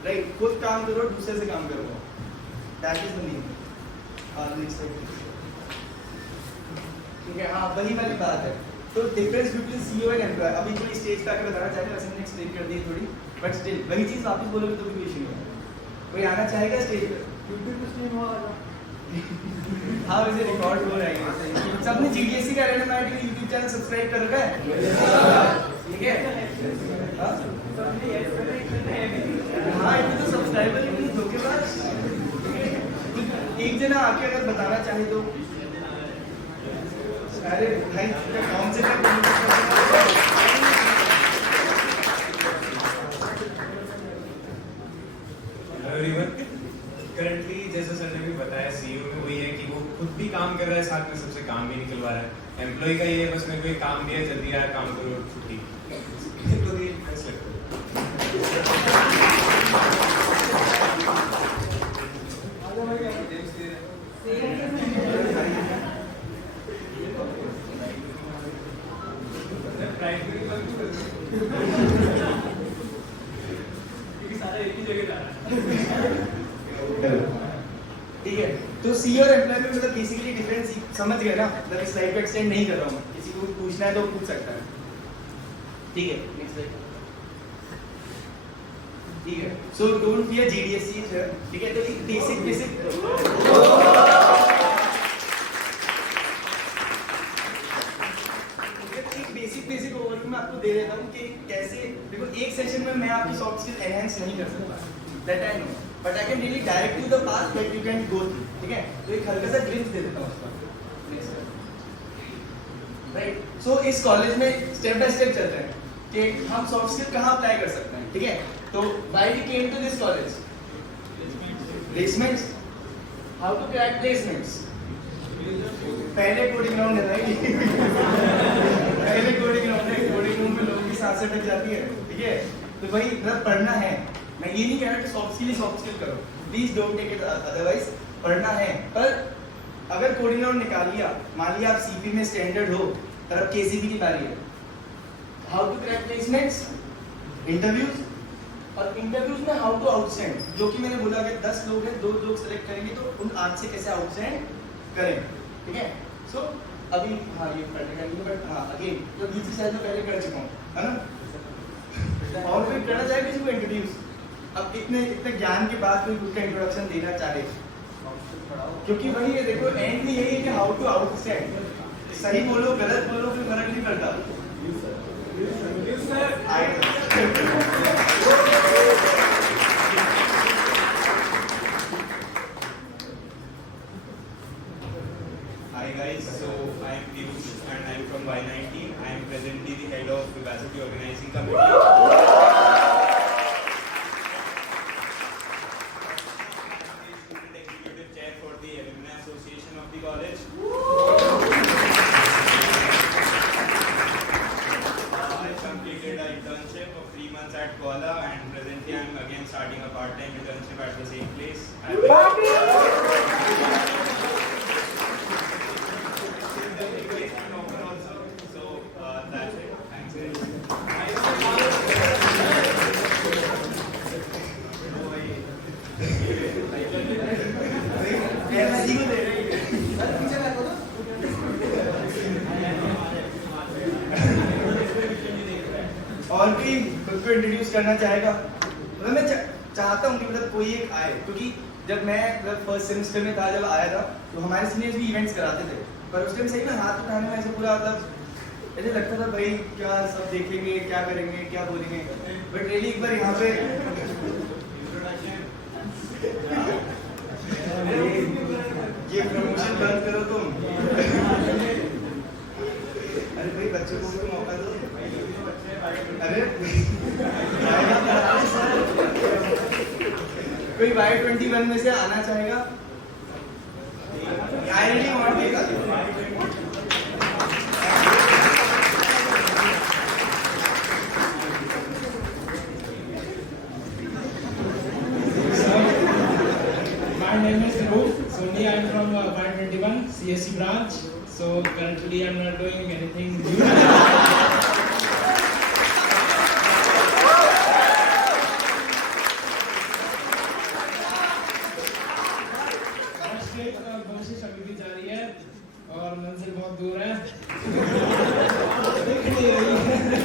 राइट। खुद काम करो, दूसरे से काम करो, that is the meaning. Next slide, ठीक है। हाँ, वही वाली बात है। तो difference between CEO and employee, अभी थोड़ी स्टेज पे आके बताना चाह रहे हैं, वैसे मैंने एक्सप्लेन कर दी थोड़ी, बट स्टिल वही चीज़ वापस बोलोगे तो भी कोई इशू नहीं है। कोई आना चाहेगा स्टेज पे? यूट्यूब पे स्ट्रीम हो रहा हाँ, वैसे रिकॉर्ड हो रहा है। सबने जीडीएससी का एरोनॉटिकल यूट्यूब चैनल सब्सक्राइब कर रखा है, ठीक है। हाँ, ये तो सब्सक्राइबर ही नहीं, धोखेबाज। एक जना आके अगर बताना चाहे तो, अरे भाई कौन से करंटली जैसा सर ने भी बताया, सीईओ में वही है कि वो खुद भी काम कर रहा है, साथ में सबसे काम भी निकलवा रहा है। एम्प्लॉय का ये है बस मेरे को एक काम दिया, जल्दी यार काम करो, छुट्टी। तो ये बस ठीक है। तो सीईओ और एम्प्लॉय में मतलब बेसिकली डिफरेंस समझ गए ना, मतलब इस स्लाइड को एक्सटेंड नहीं कर रहा हूँ, किसी को पूछना है तो पूछ सकता है, ठीक है। नेक्स्ट स्लाइड, ठीक है। सो डोंट फियर जीडीएससी, ठीक है। तो एक बेसिक बेसिक ओवरव्यू मैं आपको दे देता हूँ कि कैसे, देखो एक सेशन में मैं आपकी सॉफ्ट स्किल एनहांस नहीं कर सकता, that I know, but I can really direct to the path that you can go through, ठीक है। तो एक हल्का सा ग्लिम्स दे देता हूँ उसका, राइट। सो इस कॉलेज में स्टेप बाय स्टेप चलते हैं कि हम सॉफ्ट स्किल कहाँ अप्लाई कर सकते हैं, ठीक है। तो why we came to this college, placements, how to crack placements, पहले कोडिंग राउंड है राइट, पहले कोडिंग राउंड है, कोडिंग रूम में लोगों की सांसें अटक जाती है, ठीक है। तो वही मतलब पढ़ना है, मैं ये नहीं कह रहा कि सॉफ्ट स्किल करो, please don't take it otherwise, पढ़ना है। पर अगर कोडिंग राउंड निकाल लिया, मान लिया आप सीपी में स्टैंडर्ड हो, और अब केसीबी की बारी है, how to crack placements, interviews, और इंटरव्यूज में हाउ टू आउटस्टैंड, जो कि मैंने बोला कि 10 लोग हैं, 2 लोग सेलेक्ट करेंगे तो उन 8 से कैसे आउटस्टैंड करें, ठीक है। सो अभी हाँ ये पढ़ने का नहीं, बट हाँ अगेन तो दूसरी साइड में पहले कर चुका हूँ, है ना। और कोई करना चाहे किसी को इंट्रोड्यूस, अब इतने ज्ञान के बाद कोई खुद का इंट्रोडक्शन देना चाहे, क्योंकि वही है, देखो एंड में यही है कि हाउ टू आउटस्टैंड, सही बोलो गलत बोलो कोई फर्क नहीं पड़ता। Hi guys, so I am Piyush and I am from Y19. I am presently the head of Vivacity Organizing Committee. Student Executive Chair for the Alumni Association of the college. I completed an internship of 3 months at Koala and presently I am again starting a part-time internship at the same place. That's it. Thanks. और भी खुद को इंट्रोड्यूस करना चाहेगा, मतलब मैं चाहता हूँ कि मतलब कोई एक आए, क्योंकि जब मैं मतलब फर्स्ट सेमेस्टर में था, जब आया था तो हमारे सीनियर्स भी इवेंट्स कराते थे, पर उस टाइम सही में हाथ उठाने में ऐसे पूरा मतलब ऐसे लगता था भाई क्या सब देखेंगे, क्या करेंगे, क्या बोलेंगे, बट रियली एक बार यहाँ पे ये प्रमोशन बंद करो तुम। Y21 में से आना चाहेगा? I really want to My name is Dhruv. So me, I'm from Y21 CSC branch. So currently, I'm not doing anything new. कोशिश अभी भी जारी है और मंजिल बहुत दूर है दिख नहीं रही है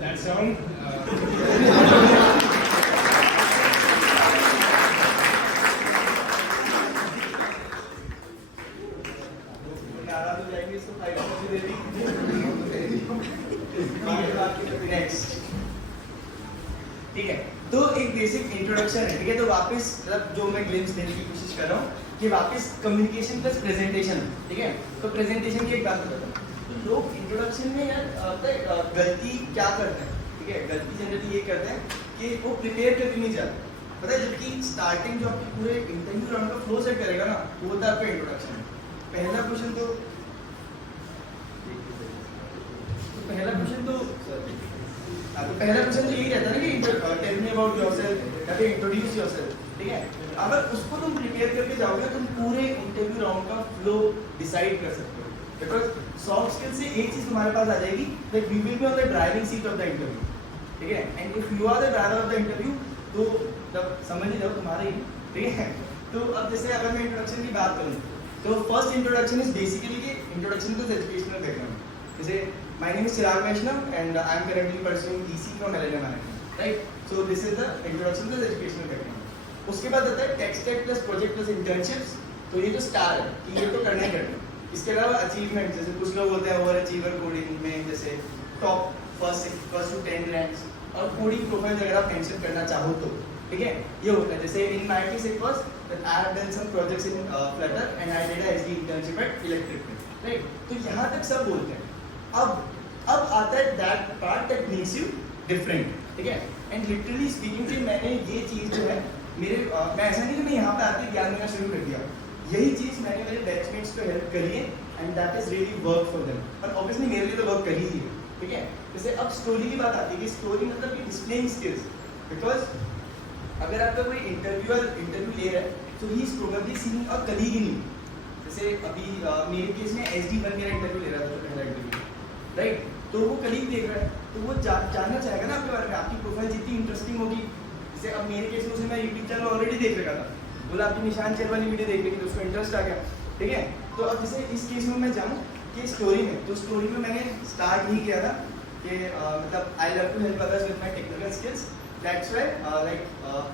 that's all नेक्स्ट। ठीक है, तो एक बेसिक इंट्रोडक्शन है, ठीक है। तो वापस मतलब जो मैं ग्लिम्स देने की कोशिश कर रहा हूँ कि वापस कम्युनिकेशन प्लस प्रेजेंटेशन, ठीक है। तो प्रेजेंटेशन की एक बात करता हूँ, तो लोग इंट्रोडक्शन में यार गलती क्या करते हैं, ठीक है। गलती जनरली ये करते हैं कि वो प्रिपेयर करके नहीं जाते, पता है। जबकि स्टार्टिंग जो आपके पूरे इंटरव्यू राउंड का फ्लो सेट करेगा ना, वो होता है आपका इंट्रोडक्शन। पहला क्वेश्चन तो पहला क्वेश्चन तो यही रहता है ना कि टेल मी अबाउट योरसेल्फ या फिर इंट्रोड्यूस योरसेल्फ, ठीक है। अगर उसको तुम प्रिपेयर करके जाओगे तुम पूरे इंटरव्यू राउंड का फ्लो डिसाइड कर सकते हो, बिकॉज सॉफ्ट स्किल से एक चीज तुम्हारे पास आ जाएगी that you will be on the driving seat of the interview, ठीक है। And if you are the driver of the interview तो जब समझ ही जाओ तुम्हारे ही, ठीक है। तो अब जैसे अगर मैं इंट्रोडक्शन की बात करूँ तो फर्स्ट इंट्रोडक्शन इज बेसिकली कि introduction to the educational background. जैसे my name is Chirag Vaishnav and I am currently pursuing EC from LLM Management, right? So this is the introduction to the educational background. उसके बाद आता है tech stack plus project plus internships। तो ये जो स्टार है कि ये तो करना ही करना। इसके अलावा अचीवमेंट, जैसे कुछ लोग होते हैं ओवर अचीवर कोडिंग में, जैसे टॉप फर्स्ट टू 10 रैंक्स और कोडिंग प्रोफाइल अगर आप मेंशन करना चाहो तो, ठीक है। ये होता है जैसे in my case it was that I have done some projects in Flutter and I did a SD internship at electric, right. तो यहाँ तक सब बोलते हैं। अब आता है that part that makes you different, ठीक है। एंड लिटरली स्पीकिंग कि मैंने ये चीज़ जो है मेरे मैं ऐसा नहीं कि मैं यहाँ पे आके ज्ञान देना शुरू कर दिया, यही चीज़ मैंने मेरे बैचमेट्स को हेल्प करी है and that is really work for them. और ऑब्वियसली मेरे लिए तो वर्क करी ही है, ठीक है। जैसे अब स्टोरी की बात आती है कि स्टोरी मतलब कि डिस्प्लेइंग स्किल्स, बिकॉज अगर आपका कोई इंटरव्यू ले रहा है तो he is probably seeing a colleague in you. जैसे अभी मेरे केस में SD1 मेरा इंटरव्यू ले रहा था, तो पहला इंटरव्यू, राइट। तो वो कलीग देख रहा है तो वो जानना चाहेगा ना आपके बारे में, आपकी प्रोफाइल जितनी इंटरेस्टिंग होगी। जैसे अब मेरे केस में उसे मैं यूट्यूब चैनल ऑलरेडी देख रखा था, बोला आपकी निशान चेल वाली वीडियो देख रही थी तो उसको इंटरेस्ट आ गया, ठीक है। तो अब जैसे इस केस में मैं जाऊँ कि स्टोरी में, तो स्टोरी में मैंने स्टार्ट ही किया था कि मतलब I love to help others with my technical skills. That's why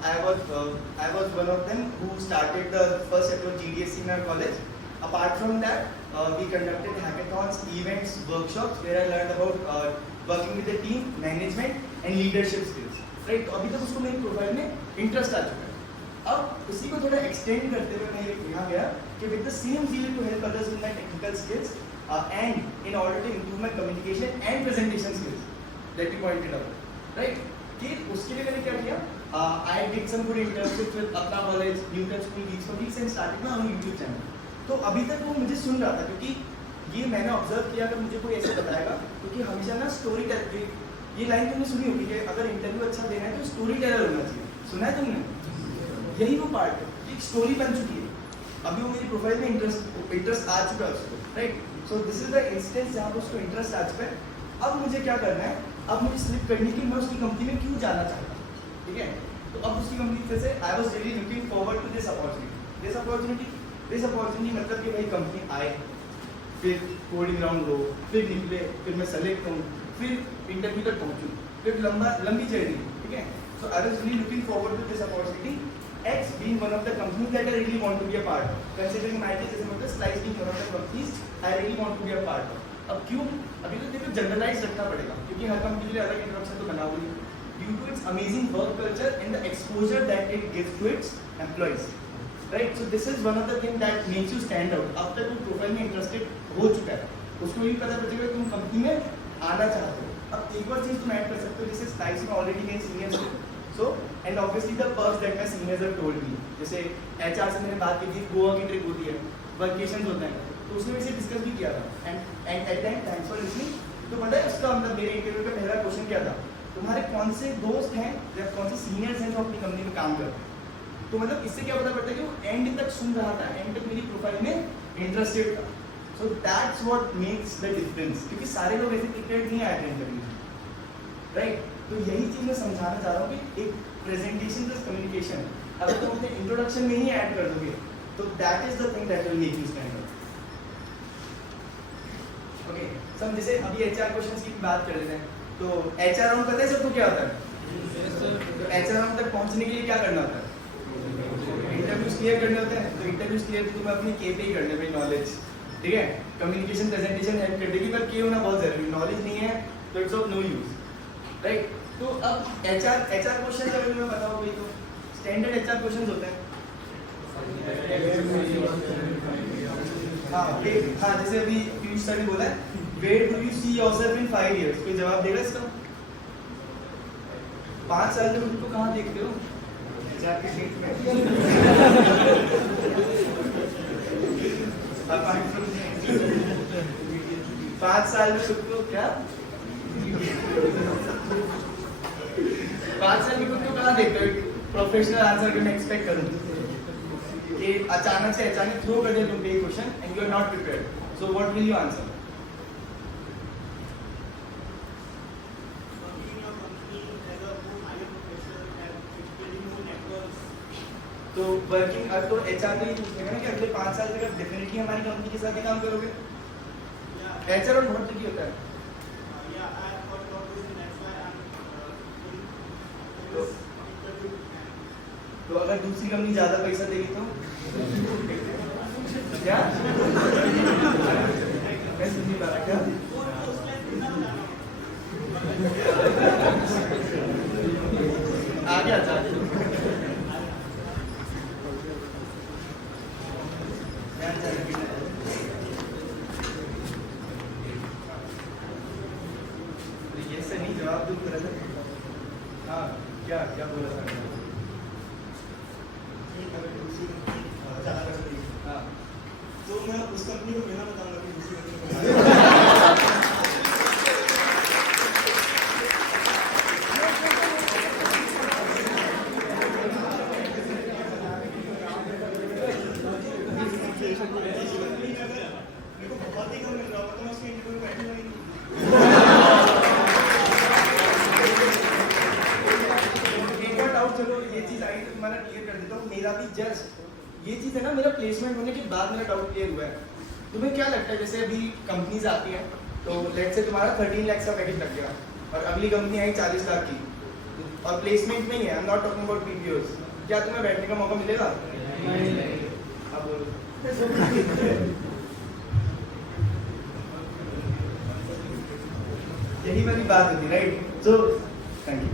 I was one of them who started the first ever GDSC in our college. Apart from that, we conducted hackathons, events, workshops where I learned about working with the team, management and leadership skills. Right? तो अभी तक उसको मेरी प्रोफाइल में इंटरेस्ट आ चुका है। अब उसी को थोड़ा एक्सटेंड करते हुए मैं यहाँ गया कि with the same zeal to help others with my technical skills and in order to improve my communication and presentation skills that you pointed out, right? कि उसके लिए मैंने क्या किया, I did some good internships with अपना college, new take school, weeks for weeks and started my own YouTube channel. तो अभी तक वो मुझे सुन रहा था क्योंकि ये मैंने ऑब्जर्व किया अगर मुझे कोई ऐसे बताएगा, क्योंकि हमेशा ना स्टोरी टेलर, ये लाइन तुमने सुनी होगी कि अगर इंटरव्यू अच्छा देना है तो स्टोरी टेलर होना चाहिए, सुना है तुमने? यही वो पार्ट है, एक स्टोरी बन चुकी है। अभी वो मेरी प्रोफाइल में इंटरेस्ट आ चुका है उसको, right. So this is the instance जहाँ पर उसको इंटरेस्ट आ चुका है। अब मुझे क्या करना है, अब मुझे स्लिप करनी कि मैं उसकी कंपनी में क्यों जाना चाहता हूँ, ठीक है। तो अब उसकी कंपनी से I was really looking forward to this opportunity मतलब कि भाई कंपनी आए, फिर कोडिंग राउंड लो, फिर निकले, फिर मैं सेलेक्ट हूँ, फिर इंटरव्यू तक पहुँचूँ, फिर लंबी जर्नी, ठीक है। So I was really looking forward to this opportunity, X being one of the companies that I really want to be a part of. Considering my case, मतलब Slice being one of the companies I really want to be a part of. अब क्यों? अभी तो देखो जनरलाइज रखना पड़ेगा क्योंकि हर कंपनी के लिए अलग इंट्रोडक्शन तो बना हुई है। Due to its amazing work culture and the exposure that it gives to its employees, right? So this is one of the things that makes you stand out. अब तक वो प्रोफाइल में इंटरेस्टेड हो चुका है, उसको भी पता चलेगा तुम कंपनी में आना चाहते हो, अब एक और चीज तुम ऐड कर सकते हो, जैसे स्लाइड्स में ऑलरेडी मेरे सीनियर्स थे, so and obviously the perks that my seniors have told me, जैसे एचआर से मैंने बात की थी, गोवा की ट्रिप होती है, वर्केशंस होते हैं, तो उसने मेरे से डिस्कस भी किया था and at time thanks for listening. तो पता है उसका मतलब मेरे इंटरव्यू का पहला क्वेश्चन क्या था, तुम्हारे कौन से दोस्त हैं या कौन से सीनियर्स हैं जो अपनी कंपनी में काम करते हैं। तो मतलब इससे क्या पता पड़ता है कि वो एंड तक सुन रहा था, एंड तक मेरी प्रोफाइल में इंटरेस्टेड था। So that's what makes the difference, क्योंकि सारे लोग ऐसे प्रिपेयर्ड नहीं आए थे इंटरव्यू, राइट। तो यही चीज मैं समझाना चाह रहा हूँ कि एक प्रेजेंटेशन प्लस कम्युनिकेशन अगर तुम अपने इंट्रोडक्शन में ही ऐड कर दोगे तो that is the thing that will make you stand out. Okay, सब जैसे अभी एचआर क्वेश्चंस की बात कर लेते हैं, तो एचआर राउंड पता है सबको क्या होता है? तो एचआर राउंड तक पहुंचने के लिए क्या करना होता है? इंटरव्यूज क्लियर करने होते हैं। तो इंटरव्यूज क्लियर तो तुम्हें अपनी केपीआई करने भाई, नॉलेज, ठीक है, कम्युनिकेशन प्रेजेंटेशन हेल्प कर देगी, पर के होना बहुत जरूरी, नॉलेज नहीं है तो it's of no use, right. तो अब एचआर क्वेश्चन अगर तुम्हें पता हो गई तो स्टैंडर्ड एचआर क्वेश्चंस होते हैं। हाँ, जैसे अभी पीयूष सर ने बोला है, where do you see yourself in 5 years, कोई जवाब देगा इसका? 5 साल में तुमको कहाँ देखते हो? एचआर के सीट में। 5 साल में तुमको क्या? 5 साल में तुमको कहाँ देखते हो? प्रोफेशनल आंसर कि मैं एक्सपेक्ट करूँ कि अचानक से थ्रो कर दिया तुमको एक question and you are not prepared, so what will you answer? तो वर्किंग अब तो एचआर भी पूछेगा ना कि अगले 5 साल तक आप डेफिनेटली हमारी कंपनी के साथ ही काम करोगे। एचआर और बहुत ट्रिकी होता है। तो अगर दूसरी कंपनी ज्यादा पैसा देगी तो क्या? मैं समझ नहीं पा रहा क्या? आ गया था। ये से नहीं जवाब दूँ तरह से। हाँ, क्या क्या बोला था? हाँ, तो मैं उस कंपनी को बिना बताऊंगा कि दूसरी कंपनी को मेरे को बहुत ही कम मिल रहा होगा तो मैं उसके इंटरव्यू में बैठूंगा ही नहीं। एक और डाउट, चलो ये चीज आई तो तुम्हारा क्लियर कर देता हूँ। मेरा भी जस्ट ये चीज है ना, मेरा प्लेसमेंट होने के बाद मेरा डाउट क्लियर हुआ है। तुम्हें क्या लगता है, जैसे अभी कंपनीज आती हैं तो लेट्स से तुम्हारा 13 लाख का पैकेज लग गया और अगली कंपनी आई 40 लाख की और प्लेसमेंट नहीं है, I am not talking about PPOs, क्या तुम्हें बैठने का मौका मिलेगा? अब यही वाली बात होती, राइट। So thank you.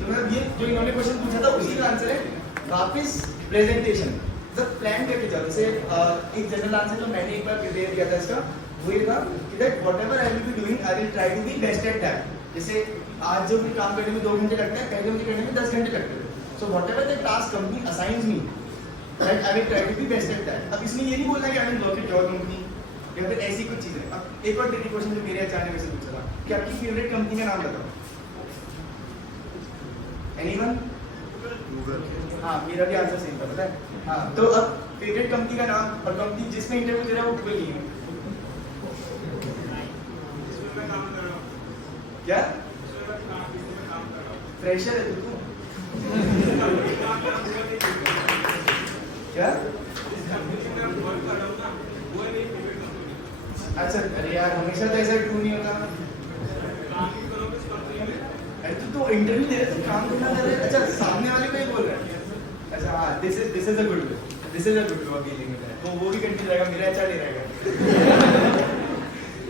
तो मैं ये जो इन्होंने क्वेश्चन पूछा था उसी का आंसर है वापस प्रेजेंटेशन। जब प्लान करके जाओ, जैसे एक जनरल आंसर जो मैंने एक बार प्रिपेयर किया था इसका, वो ये था कि that whatever I will be doing I will try to be best at that. जैसे आज जो भी काम करने में 2 घंटे लगता है, पहले मुझे करने में 10 घंटे लगते हैं। So whatever the task company assigns me, that I will try to be best at that. अब इसमें ये नहीं बोलना कि I will work at your company या फिर ऐसी कुछ चीजें। अब एक और ट्रिकी क्वेश्चन जो मेरे अचानक से पूछा था कि आपकी फेवरेट कंपनी का नाम बताओ। एनीवन? हाँ, मेरा भी आंसर सेम था, पता है। हाँ, तो अब फेवरेट कंपनी का नाम और कंपनी जिसमें इंटरव्यू दे रहा है वो गूगल नहीं है। क्या? फ्रेशर है तू? क्या? अच्छा, अरे यार हमेशा तो ऐसा क्यों नहीं होता? अरे तो इंटरव्यू दे रहे तो काम करना कर रहे। अच्छा, सामने वाले को ही बोल रहा है। अच्छा हाँ, this is a good way dealing with that. तो वो भी कंटिन्यू रहेगा, मेरा अच्छा नहीं रहेगा,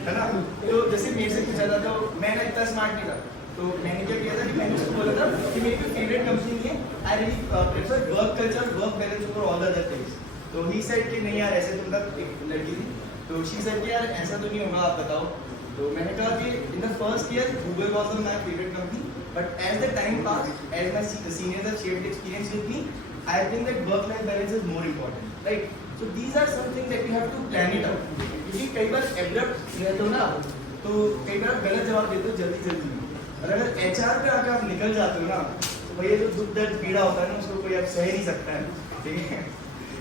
है ना। तो जैसे मेरे से पूछा था तो मैं ना इतना स्मार्ट नहीं था, तो मैंने क्या किया था कि मैंने उसको बोला था कि मेरी कोई फेवरेट कंपनी नहीं है, I really prefer work culture, work balance over all other things. तो ही सेड कि नहीं यार ऐसे तो मतलब एक लड़की थी, तो शी सेड कि यार ऐसा तो नहीं होगा, आप बताओ। तो मैंने कहा कि in the first year Google was my favourite company, but as the time pass, as my seniors have shared experience with me, I think that work life balance is more important, right? So these are something that you have to plan it out, क्योंकि कई बार एब्रप्ट रहते हो ना, तो कई बार आप गलत जवाब देते हो जल्दी जल्दी, और अगर एचआर पे आकर आप निकल जाते हो ना, तो भैया जो दुख दर्द पीड़ा होता है ना, उसको कोई अब सह नहीं सकता है, ठीक है?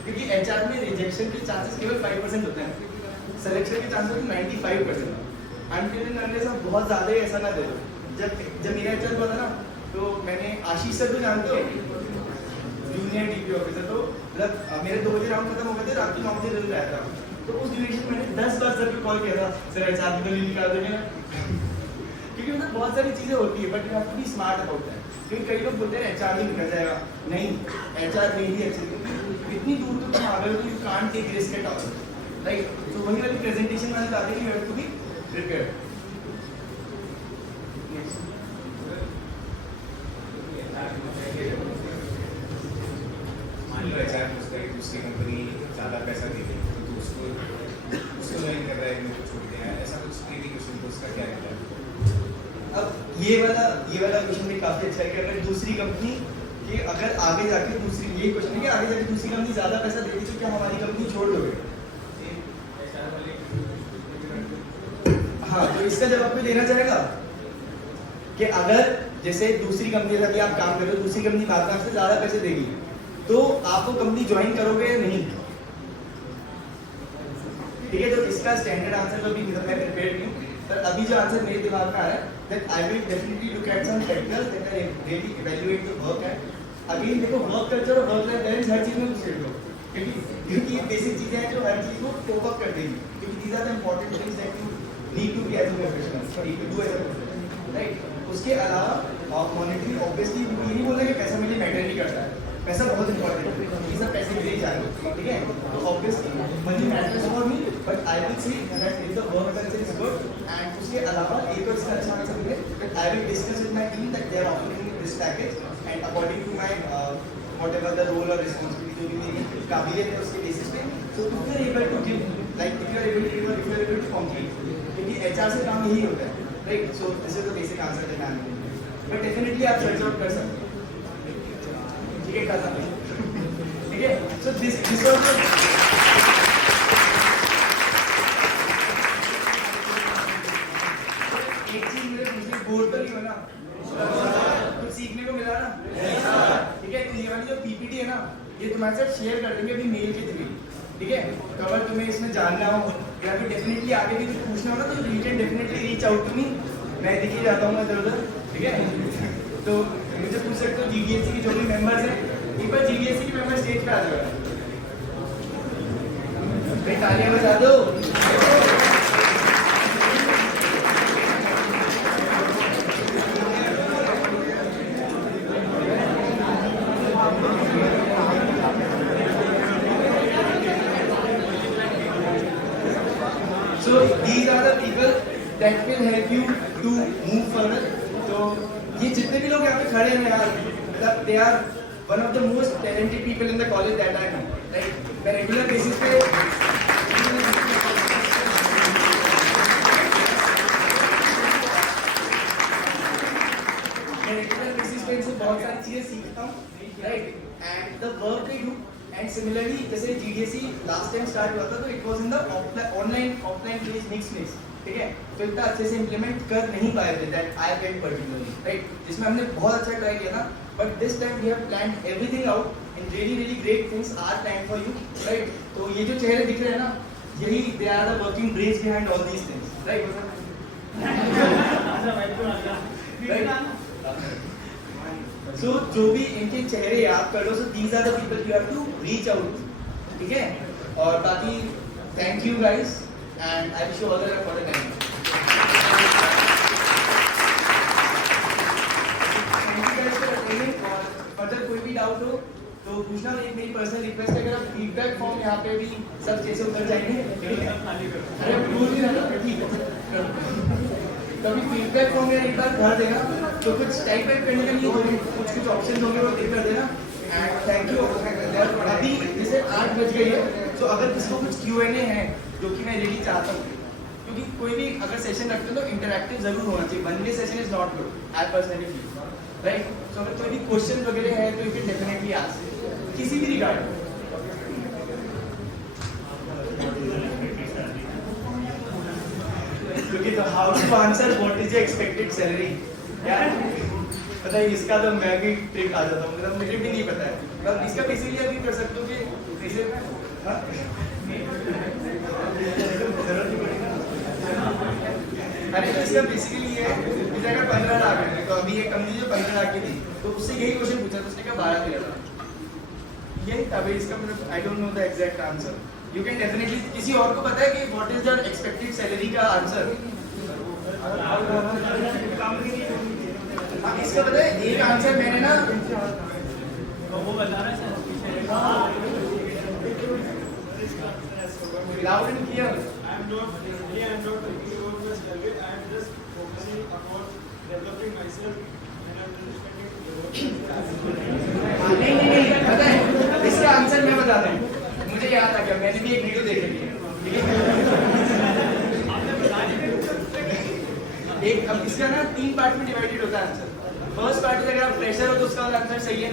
क्योंकि एचआर में रिजेक्शन के चांसेस केवल 5% होते हैं, सिलेक्शन के चांसेस 95%। अनटिल एंड अनलेस आप बहुत ज़्यादा ही ऐसा ना दे दो। जब मेरा एचआर हुआ था ना, तो मैंने आशीष सर को जानते हो, जूनियर डीपी ऑफिसर, तो मतलब मेरे 2 बजे राउंड खत्म हो गए थे, रात को 9 बजे रिजल्ट आया था, तो उस ड्यूरेशन में मैंने 10 बार सर को कॉल किया था, सर एचआर की तो निकाल देंगे ना, क्योंकि मतलब बहुत सारी चीज़ें होती है, but you have to be smart about that. क्योंकि कई लोग बोलते हैं एचआर ही निकल जाएगा, नहीं, एचआर नहीं ही एक्चुअली इतनी दूर तक तुम आ गए हो, you can't take risk at all, right? तो वही वाली प्रेजेंटेशन वाली बात है कि you have to be prepared. मान लो एचआर उसका एक दूसरी कंपनी ज़्यादा पैसा दे रही है, तो उसको ज्वाइन कर रहा है, मेरे को छोड़ दिया, ऐसा कुछ क्रिएटिव क्वेश्चन, तो उसका क्या रहता है? अब ये वाला क्वेश्चन भी काफी अच्छा है कि अगर दूसरी कंपनी कि अगर आगे जाके दूसरी, ये क्वेश्चन है कि आगे जाके दूसरी कंपनी ज्यादा पैसा देती तो क्या हमारी कंपनी छोड़ दोगे? हाँ, तो इसका जवाब भी देना चाहेगा कि अगर जैसे दूसरी कंपनी अभी आप काम कर रहे हो, दूसरी कंपनी बाद में आपसे ज्यादा पैसे देगी, तो आप वो कंपनी ज्वाइन करोगे या नहीं? ठीक है, तो इसका स्टैंडर्ड आंसर तो अभी मैं प्रिपेयर नहीं हूँ, पर अभी जो आंसर मेरे दिमाग में आ रहा है, that I will definitely look at some factors that can really evaluate the work and again देखो वर्क कल्चर और वर्क लाइफ बैलेंस हर चीज में घुसेड़ दो, क्योंकि ये बेसिक चीजें हैं जो हर चीज को कोप अप कर देंगी, क्योंकि these are the important things that you need to be as a professional, need to do as a professional, right? उसके अलावा मॉनेटरी ऑब्वियसली ये नहीं बोलना कि पैसा मुझे मैटर नहीं करता है, पैसा बहुत इंपॉर्टेंट है, ये सब पैसे के लिए जाने, ठीक है? तो obviously money matters for me, but I will say that if the work culture is good, and उसके अलावा एक और इसका अच्छा आंसर है that I will discuss with my team that they are offering this package, and according to my whatever the role और रिस्पांसिबिलिटी जो भी मेरी काबिलियत है उसके बेसिस पे, so if you are able to give, like if you are able to give और if you are able to complete, क्योंकि एचआर से काम यही होता है, right? So this is the basic answer that I am giving, but definitely आप सर्च आउट कर सकते हो, ठीक है? कर सकते हो, ठीक है? सो दिस वाज एक चीज मुझे पूछनी, बोर तो नहीं होना, कुछ सीखने को मिला ना, ठीक है? तो ये वाली जो पीपीटी है ना, ये तुम्हारे साथ शेयर कर देंगे अभी मेल के थ्रू, ठीक है? तो अगर तुम्हें इसमें जानना हो या फिर डेफिनेटली आगे भी कुछ पूछना हो ना, तो you can definitely reach out to me, मैं दिख ही जाता हूँ इधर उधर, ठीक है? तो मुझे पूछ सकते हो, जीडीएससी के जो भी मेंबर्स हैं, एक बार जीडीएससी के मेंबर स्टेज पे आ जाओ, तालियां बजा दो। So these are the people that will help you to move further. तो ये जितने भी लोग यहाँ पे खड़े हैं यार, मतलब they are one of the most talented people in the college that I know. Right? मैं रेगुलर बेसिस पे इनसे बहुत सारी चीजें सीखता हूँ, right? And the work we do, and similarly जैसे जीडीएससी लास्ट टाइम स्टार्ट हुआ था, तो it was in the offline base mix, ठीक है? तो इतना अच्छे से इम्प्लीमेंट कर नहीं पाए थे, that I felt particularly, right? जिसमें हमने बहुत अच्छा ट्राई किया था, but this time we have planned everything out and really great things are planned for you, right? तो ये जो चेहरे दिख रहे हैं ना, यही they are the working brains behind all these things, right? So जो भी इनके चेहरे याद कर लो, so these are the people you have to reach out, ठीक है? और बाकी thank you guys, and I wish you all the luck for the time. Further कोई भी डाउट हो तो पूछना, एक मेरी पर्सनल रिक्वेस्ट है, अगर आप फीडबैक फॉर्म यहाँ पे भी सब जैसे उतर जाएंगे, अरे भूल नहीं रहा, ठीक है? कभी फीडबैक फॉर्म में एक बार भर देना, तो कुछ टाइप करने के लिए कुछ ऑप्शन होंगे वो टिक कर देना, एंड थैंक यू। अभी जैसे 8 बज गई है, तो अगर किसी को कुछ Q&A है जो कि मैं रियली चाहता हूँ, क्योंकि कोई भी अगर सेशन रखते हो तो इंटरैक्टिव जरूर होना चाहिए. One way session is not good. I personally feel, right. So अगर कोई भी क्वेश्चन वगैरह है तो यू कैन डेफिनेटली आस्क किसी भी रिगार्ड. क्योंकि तो how to answer what is your expected salary, यार पता है इसका तो मैं भी ट्रिक आ जाता हूँ, मतलब मुझे भी नहीं पता है. मतलब इसका बेसिकली अभी कर सकते हो कि इसे अरे तो इसका बेसिकली ये है कि अगर 15 लाख है तो अभी एक कंपनी जो 15 लाख की थी तो उससे यही क्वेश्चन पूछा तो उसने कहा 12-13 लाख. यही था भाई इसका, मतलब I don't know the exact answer. You can definitely, किसी और को पता है कि what is your expected salary का आंसर? इसका पता है एक आंसर मैंने ना वो बता रहा है loud and clear. I am not thinking about my salary. I am just focusing about developing myself and understanding नहीं पता है इसका आंसर मैं बताता हूँ. मुझे याद आ गया, मैंने भी एक वीडियो देखी थी, ठीक है. एक अब इसका ना 3 पार्ट में डिवाइडेड होता है आंसर. फर्स्ट पार्ट अगर आप फ्रेशर हो तो उसका आंसर सही है.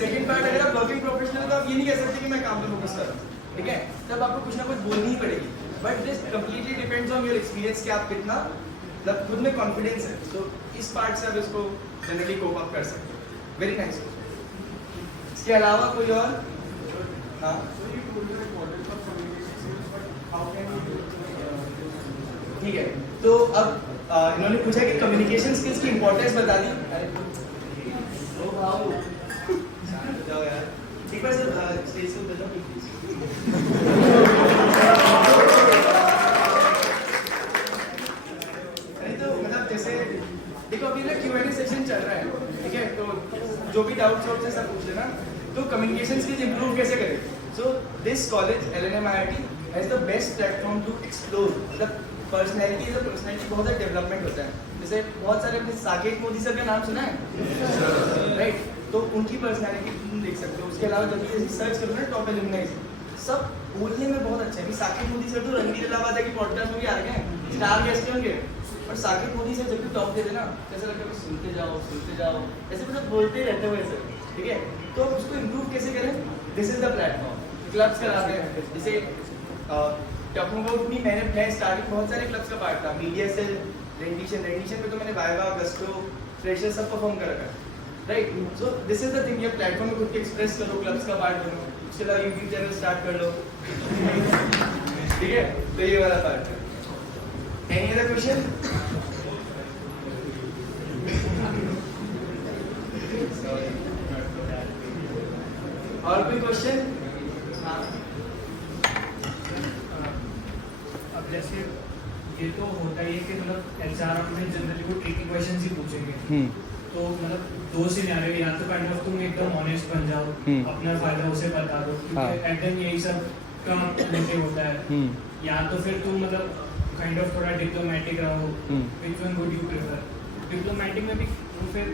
सेकंड पार्ट अगर आप वर्किंग प्रोफेशनल हो तो आप ये नहीं कह सकते कि मैं काम पे फोकस कर रहा हूँ, ठीक है. तब आपको कुछ ना कुछ बोलनी ही पड़ेगी. But this completely depends on your experience कि आप कितना मतलब खुद में कॉन्फिडेंस है. तो इस पार्ट से आप इसको जनरली कोप अप कर सकते हो. Very nice. इसके अलावा कोई और? हाँ ठीक है. तो अब इन्होंने पूछा कि कम्युनिकेशन स्किल्स की इंपॉर्टेंस बता दी. ओ भाऊ जाओ यार, एक बार सर स्टेज से उतर जाओ. तो मतलब जैसे देखो अभी ना Q&A सेशन चल रहा है, ठीक है. तो जो भी डाउट्स होते हैं सब पूछ लेना. तो कम्युनिकेशन स्किल्स इंप्रूव कैसे करें? So this college LNM IIT has the best platform to explore the personality. Is a personality बहुत ज़्यादा डेवलपमेंट होता है. जैसे बहुत सारे अपने साकेत मोदी सर का नाम सुना है, राइट. तो उनकी पर्सनैलिटी तुम देख सकते हो. उसके अलावा जब भी सर्च करो ना टॉप एलुमनाइज, सब बोलने में बहुत अच्छा है. साकेत मोदी सर तो रणवीर इलाहाबाद की पॉडकास्ट में भी आ रहे हैं, स्टार गेस्ट होंगे. और साकेत मोदी सर जब भी टॉप देते ना ऐसा लगता है सुनते जाओ ऐसे मतलब बोलते ही रहते हुए सर, ठीक है. तो अब उसको इम्प्रूव कैसे करें? This is the platform. Clubs कराते हैं. जैसे टॉकिंग अबाउट मी, मैं स्टार्टिंग बहुत सारे क्लब्स का पार्ट था. मीडिया सेल, रेंडिशन पे तो मैंने वाइवा, गस्ट्रो, फ्रेशर सब परफॉर्म कर रखा है, right. So this is the thing. ये प्लेटफॉर्म में खुद के एक्सप्रेस करो, क्लब्स का पार्ट बनो. उसके अलावा यूट्यूब चैनल स्टार्ट कर लो, ठीक है. तो ये वाला पार्ट है. Any other question? और कोई क्वेश्चन? हाँ अब जैसे ये तो होता ही है कि मतलब एग्जाम में जनरली वो ट्रिकी क्वेश्चंस ही पूछेंगे. तो मतलब 2 सिनेरियो, या तो काइंड ऑफ तुम एकदम ऑनेस्ट बन जाओ, अपना फायदा उसे बता दो क्योंकि एट द यही सब का मोटिव होता है. या तो फिर तुम मतलब काइंड ऑफ थोड़ा डिप्लोमेटिक रहो. Which one would you prefer? Diplomatic में भी फिर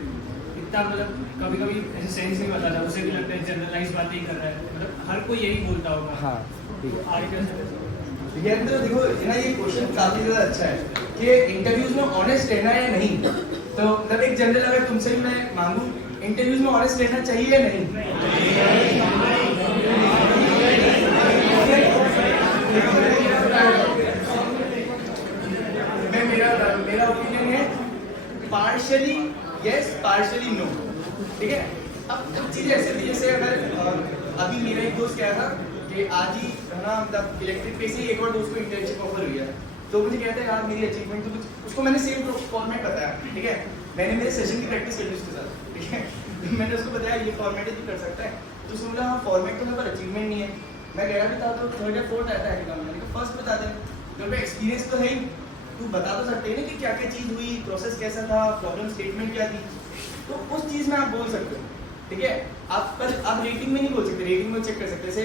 इतना मतलब कभी कभी ऐसे सेंस नहीं बताता, उसे भी लगता है जनरलाइज बातें ही कर रहा है. मतलब हर कोई यही बोलता होगा. हाँ ठीक है. आगे ये तो देखो ना, ये क्वेश्चन काफी ज्यादा अच्छा है कि इंटरव्यूज में ऑनेस्ट रहना है या नहीं. तो मतलब एक जनरल अगर तुमसे भी मैं मांगू इंटरव्यूज में ऑनेस्ट रहना चाहिए या नहीं? मेरा ओपिनियन है पार्शियली यस, पार्शियली नो, ठीक है. अब कुछ चीज़ ऐसे थी, जैसे अगर अभी मेरा एक दोस्त कह रहा था कि आज ही है ना, मतलब इलेक्ट्रिक पे से एक और दोस्त को इंटर्नशिप ऑफर हुई है. तो मुझे कहता है यार मेरी अचीवमेंट तो कुछ, उसको मैंने सेम फॉर्मेट बताया, ठीक है. मैंने मेरे सेशन की प्रैक्टिस करी उसके साथ, ठीक है. मैंने उसको बताया ये फॉर्मेट है, तू कर सकता है. तो उसने बोला हाँ फॉर्मेट तो है पर अचीवमेंट नहीं है. मैं कह रहा भी था तो 3rd या 4th आता है एग्जाम में. मैंने कहा फर्स्ट बता दे, तेरे पे एक्सपीरियंस तो है ही, तू बता तो सकते हैं ना कि क्या क्या चीज़ हुई, प्रोसेस कैसा था, प्रॉब्लम स्टेटमेंट क्या थी. तो उस चीज़ में आप बोल सकते हो, ठीक है. आप पर आप रेटिंग में नहीं बोल सकते, रेटिंग में चेक कर सकते. जैसे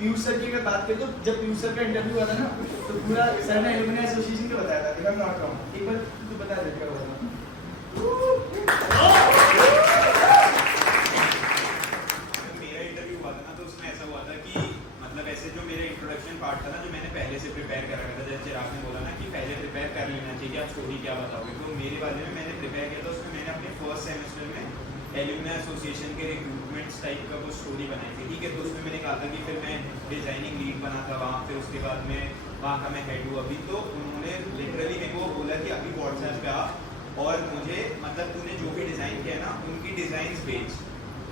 पीयूष सर की अगर बात करें तो जब पीयूष सर का इंटरव्यू हुआ था ना, तो पूरा सर ने एलुमनी एसोसिएशन का बताया था. मैं नॉट रॉन्ग, एक बार तू बता दे क्या हुआ था. मेरा इंटरव्यू हुआ था ना, तो उसमें ऐसा हुआ था कि मतलब जैसे जो मेरा इंट्रोडक्शन पार्ट था ना, जो मैंने पहले से प्रिपेयर कर रखा था, जैसे चिराग ने बोला ना कि पहले प्रिपेयर कर लेना चाहिए कि आप स्टोरी क्या बताओगे, तो मेरे वाले में मैंने प्रिपेयर किया था। उसमें मैंने अपने फर्स्ट सेमेस्टर में एल्यूमिना एसोसिएशन के रिक्रूटमेंट्स टाइप का वो स्टोरी बनाई थी, ठीक है। तो उसमें मैंने कहा था कि फिर मैं डिजाइनिंग लीड बना था वहाँ, फिर उसके बाद में वहाँ का मैं हेड हूँ अभी। तो उन्होंने लिटरली मेरे को बोला कि अभी व्हाट्सएप पे आ और मुझे मतलब तूने जो भी डिज़ाइन किया ना उनकी डिज़ाइंस भेज,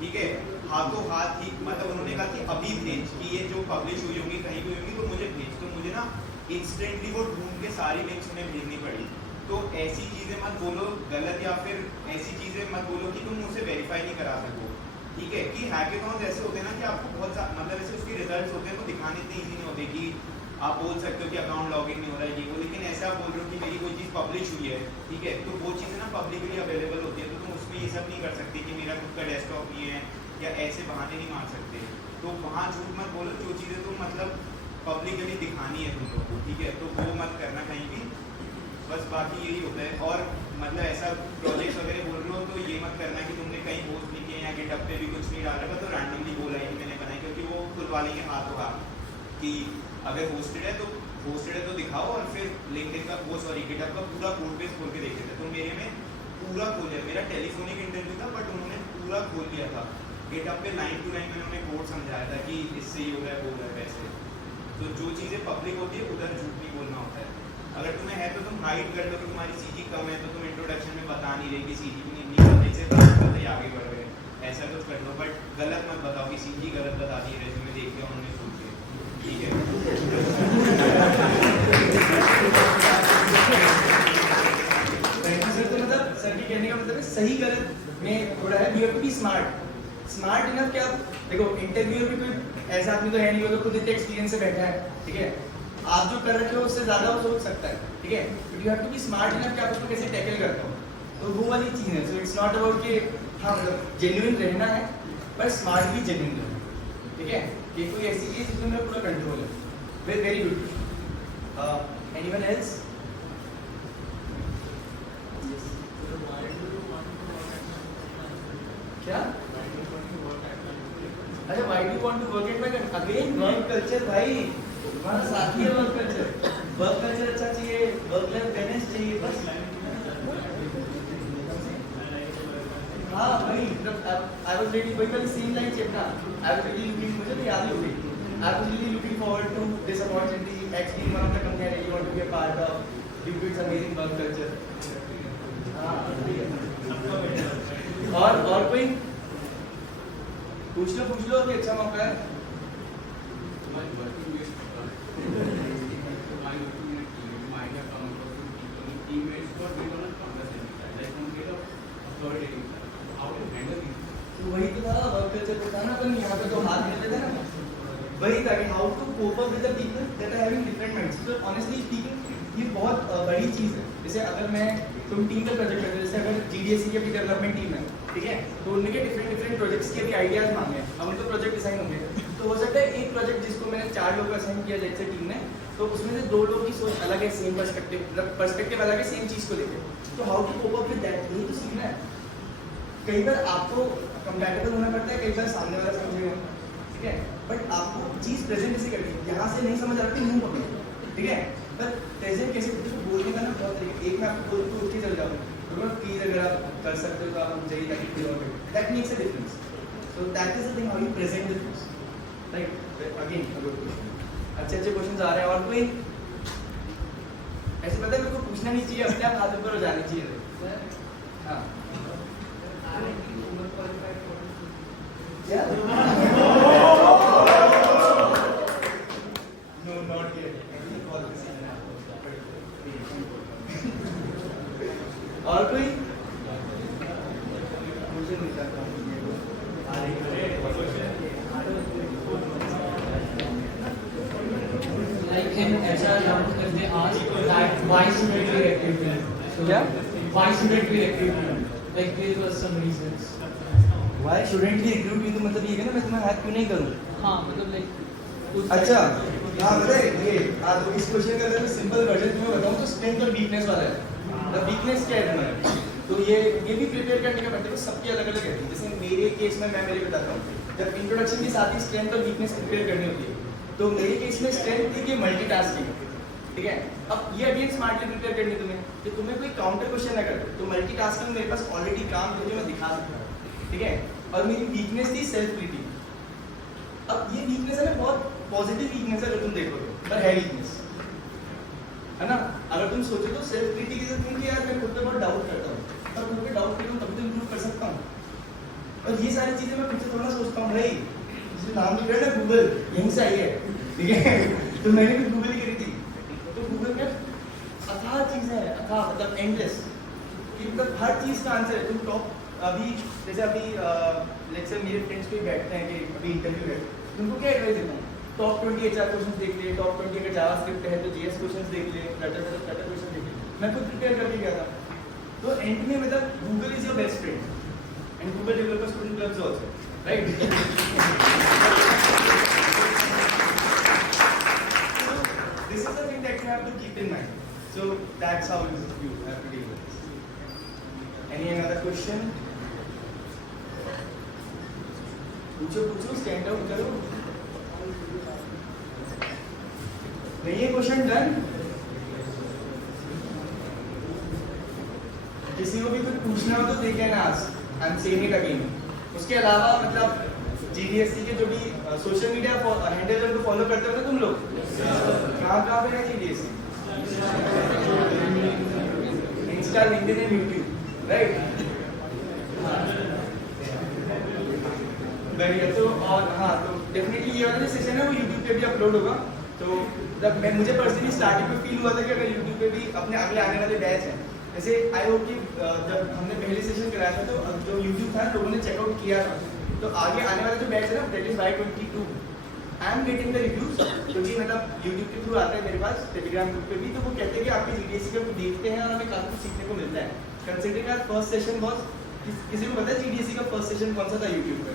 ठीक है, हाथों हाथ ही। मतलब उन्होंने कहा कि अभी भेज, कि ये जो पब्लिश हुई होंगी कहीं भी होंगी तो मुझे भेज। तो मुझे ना इंस्टेंटली वो ढूंढ के सारी लिंक्स उन्हें भेजनी पड़ी। तो ऐसी चीज़ें मत बोलो गलत, या फिर ऐसी चीज़ें मत बोलो कि तुम मुझसे वेरीफाई नहीं करा सको, ठीक है। कि हैकेथॉन्स ऐसे होते हैं ना कि आपको बहुत मतलब ऐसे उसके रिजल्ट्स होते हैं, वो दिखाने इतने ईजी नहीं होते कि आप बोल सकते हो कि अकाउंट लॉगिन नहीं हो रहा है ये वो, लेकिन ऐसे आप बोल रहे हो कि मेरी कोई चीज़ पब्लिश हुई है, ठीक है, तो वो चीज़ें ना पब्लिकली अवेलेबल होती है। तो तुम उसमें ये सब नहीं कर सकते कि मेरा खुद का डेस्कटॉप नहीं है, या ऐसे बहाने नहीं मार सकते। तो वहाँ झूठ मत बोलो, जो चीज़ें तुम मतलब पब्लिकली दिखानी है तुम लोग को, ठीक है, तो वो मत करना कहीं भी। बस बाकी यही होता है। और मतलब ऐसा प्रोजेक्ट्स वगैरह बोल रहे हो तो ये मत करना कि तुमने कहीं पोस्ट नहीं किया या गिटहब पे भी कुछ नहीं डाला, तो रैंडमली बोला ही मैंने बनाई, क्योंकि वो खुलवा लेंगे हाथों हाथ कि अगर होस्टेड है तो दिखाओ, और फिर लिंक्डइन का वो सॉरी गिटहब का पूरा कोड बेस खोल के देखे थे। तो मेरे में पूरा खोल लिया, मेरा टेलीफोनिक इंटरव्यू था बट उन्होंने पूरा खोल लिया था गिटहब पे, लाइन टू लाइन मैंने उन्हें कोड समझाया था कि इससे ये हो रहा है वो हो रहा है वैसे। तो जो चीज़ें पब्लिक होती है उधर झूठ नहीं बोलना होता है। अगर तुम्हें है तो तुम हाइड कर लो कि तुम्हारी सीजी कम है, तो तुम इंट्रोडक्शन में बता नहीं रहे कि सीजी नहीं करने से बात आगे बढ़ गए, ऐसा कुछ कर लो। बट गलत मत बताओ कि सीजी गलत बता दी, रेज्यूमे देख के उन्होंने सोच के, ठीक है। सर तो मतलब सर के कहने का मतलब है सही गलत में थोड़ा है, you have to be smart enough. क्या देखो इंटरव्यू में कोई ऐसा आदमी तो है नहीं, वो तो खुद इतने एक्सपीरियंस से बैठा है, ठीक है। आप जो कर रखे हो उससे ज़्यादा वो सोच सकता है, ठीक है, but you have to be smart enough कि आप उसको कैसे टैकल करते हो। तो वो वाली चीज़ है। सो इट्स नॉट अबाउट कि हाँ मतलब जेन्युइन रहना है, पर स्मार्टली जेन्युइन रहना, ठीक है। कि कोई ऐसी चीज़ जिसमें मेरा पूरा कंट्रोल है। Very good. Anyone else? क्या? अच्छा, why do you want to work at my again work culture भाई, हमारा साथी है वर्क कल्चर अच्छा चाहिए, वर्क लाइफ बैलेंस चाहिए बस। हाँ भाई, I was really वही वाली सेम लाइन चेपना, I was really looking, मुझे तो याद ही हो गई, I was really looking forward to this opportunity, actually one of the company I really want to be a part of due to its amazing work culture। हाँ ठीक है। और कोई पूछ लो, अभी अच्छा मौका है। तो वही तो था वर्क कल्चर होता है ना, अपन यहाँ पे तो हाथ मिलते थे ना, वही था कि how to cope up with the people that are having different minds. तो ऑनेस्टली स्पीकिंग ये बहुत बड़ी चीज़ है। जैसे अगर तुम टीम का प्रोजेक्ट करते हो, जैसे अगर GDSC की भी डेवलपमेंट टीम है, ठीक है, तो उनके डिफरेंट प्रोजेक्ट्स के भी आइडियाज मांगे, अब उनको प्रोजेक्ट डिजाइन होंगे, तो हो सकता है एक प्रोजेक्ट जिसको मैंने 4 लोग को असाइन किया जैसे टीम ने, तो उसमें से 2 लोग की सोच अलग है, सेम पर्सपेक्टिव अलग है सेम चीज़ को लेकर। तो how to cope up with that, यही तो सीखना है। कई बार आपको कंपैटिबल होना पड़ता है, कई बार सामने वाला समझेगा, ठीक है, बट आपको चीज़ प्रेजेंट कैसे करनी है, यहाँ से नहीं समझ आती मुंह पकड़ो, ठीक है, पर प्रेजेंट कैसे बोलने का ना बहुत तरीके। एक मैं आपको बोल के उठ के चल जाऊँ तो प्लीज अगर आप कर सकते हो तो आप मुझे ताकि that makes a difference. So that is the thing how you present the things, right. Again अच्छे क्वेश्चंस आ रहे हैं। और कोई ऐसे पता है मेरे को पूछना नहीं चाहिए, अपने आप हाथ ऊपर हो जानी चाहिए। हाँ क्या? No not yet. और कोई like in HR round if they ask that why shouldn't we recruit them? So Yeah? why shouldn't we recruit them? Like there was some reasons. Why shouldn't we recruit you? तो मतलब ये है ना मैं तुम्हें हैक क्यों नहीं करूँ? हाँ मतलब like अच्छा हाँ बताए ये तो इस क्वेश्चन का अगर मैं सिंपल वर्जन तुम्हें बताऊँ तो स्ट्रेंथ और वीकनेस वाला है। द वीकनेस क्या है तुम्हारी? तो ये भी प्रिपेयर करने का मतलब सबकी अलग अलग है। जैसे मेरे केस में मैं मेरे बताता हूँ, जब इंट्रोडक्शन के साथ ही स्ट्रेंथ और वीकनेस प्रिपेयर करनी होती है, तो मेरे केस में स्ट्रेंथ थी कि मल्टीटास्किंग, ठीक है। अब ये अगेन स्मार्टली प्रिपेयर करनी तुम्हें कि तुम्हें कोई काउंटर क्वेश्चन ना कर, तो मल्टीटास्किंग मेरे पास ऑलरेडी काम थे जो मैं दिखा सकता हूँ, ठीक है। और मेरी वीकनेस थी सेल्फ क्रिटिक। अब ये वीकनेस है ना, बहुत पॉजिटिव वीकनेस है अगर तुम देखो तो, पर है वीकनेस, है ना। अगर तुम सोचो तो self critic is a thing कि यार मैं खुद पे बहुत डाउट करता हूँ, और खुद पे डाउट करूँ तभी तो इम्प्रूव कर सकता हूँ। और ये सारी चीजें मैं खुद से थोड़ा सोचता हूँ, भाई जिसे नाम लिख रहा है ना गूगल, यहीं से आई है, ठीक है। तो मैंने भी गूगल ही करी थी, तो गूगल में अथाह चीजें हैं, अथाह मतलब एंडलेस, कि मतलब हर चीज का आंसर है। तुम टॉप अभी जैसे अभी लेट्स से मेरे फ्रेंड्स कोई बैठते हैं कि अभी इंटरव्यू है, उनको क्या एडवाइस देता हूँ, टॉप 20 HR क्वेश्चन देख ले, टॉप 20 अगर जावास्क्रिप्ट है तो JS क्वेश्चन देख ले, फ्लटर क्वेश्चन देख ले। मैं खुद प्रिपेयर करके गया था। तो एंड में मतलब Google is your best friend and Google developer student clubs also, right. This is the thing that you have to keep in mind. So that's how you have to deal with this. Any another question? पूछो, stand out करो। नहीं है क्वेश्चन डन? किसी को भी कुछ पूछना हो तो they can ask, I am saying it again. उसके अलावा मतलब GDSC के जो भी सोशल मीडिया हैंडल उनको फॉलो करते हो ना तुम लोग, कहाँ पे है GDSC? Insta, LinkedIn and YouTube, right. बढ़िया। तो और हाँ, तो डेफिनेटली ये वाला सेशन है वो यूट्यूब पे भी अपलोड होगा। तो जब मुझे पर्सनली स्टार्टिंग में फील हुआ था कि अगर यूट्यूब पे भी अपने आगे आने वाले बैच हैं, जैसे आई होप कि जब हमने पहले सेशन कराया था तो जो यूट्यूब था लोगों ने चेकआउट किया था, तो आगे आने वाला जो बैच है ना that is Y22, I am getting the reviews, क्योंकि मतलब यूट्यूब के थ्रू आता है मेरे पास, टेलीग्राम ग्रुप पे भी, तो वो कहते हैं कि आपकी GDSC का देखते हैं और हमें काफी कुछ सीखने को मिलता है। Considering our first session was, किसी को पता है GDSC का फर्स्ट सेशन कौन सा था यूट्यूब पे?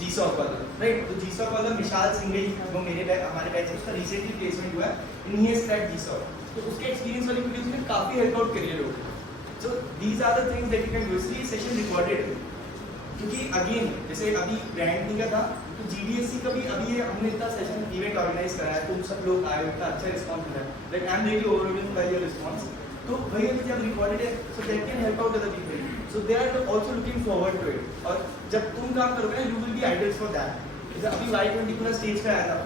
GSOC वाला, राइट। तो GSOC वाला विशाल सिंघई, वो हमारे बैच में उसका रिसेंटली प्लेसमेंट हुआ है, इन ही हैज क्रैक्ड GSOC। तो उसके एक्सपीरियंस वाली वीडियोस ने काफी हेल्प आउट करी है लोगों को। So these are the things that you can do. इसलिए सेशन रिकॉर्डेड है, क्योंकि अगेन जैसे अभी ब्रांड का था, तो GDSC का भी अभी हमने इतना सेशन इवेंट ऑर्गेनाइज कराया, तुम सब लोग आए, इतना अच्छा रिस्पॉन्स मिला, like I am really overwhelmed by your response. तो वही अभी जब रिकॉर्डेड है, so that can help out other people, so they are also looking forward to it. और जब तुम काम करोगे ना, you will be idols for that. जैसे अभी Y20 पूरा स्टेज पे आया था,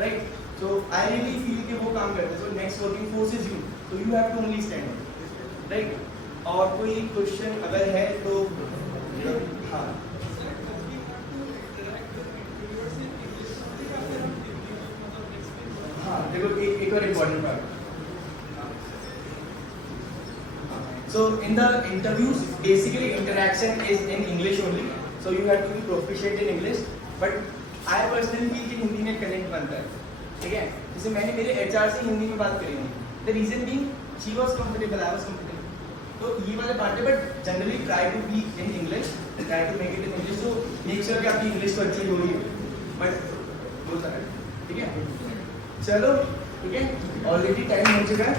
right. So I really feel कि वो काम करते हैं, so next working force is you, so you have to only stand up, right? और कोई क्वेश्चन अगर है तो हाँ, हाँ देखो एक और इम्पोर्टेंट बात, so in the interviews basically interaction is in English only, so you have to be proficient in English, but I personally feel कि हिंदी में कनेक्ट बनता है, ठीक है। जैसे मैंने मेरे HR से हिंदी में बात करी थी, the reason being she was comfortable, I was comfortable, तो ये वाले पार्ट है, but generally try to be in English, try to make it in English, so make sure कि आपकी इंग्लिश तो अच्छी हो रही है, but बोल सकते हैं, ठीक है। चलो ठीक है, ऑलरेडी टाइम हो चुका है,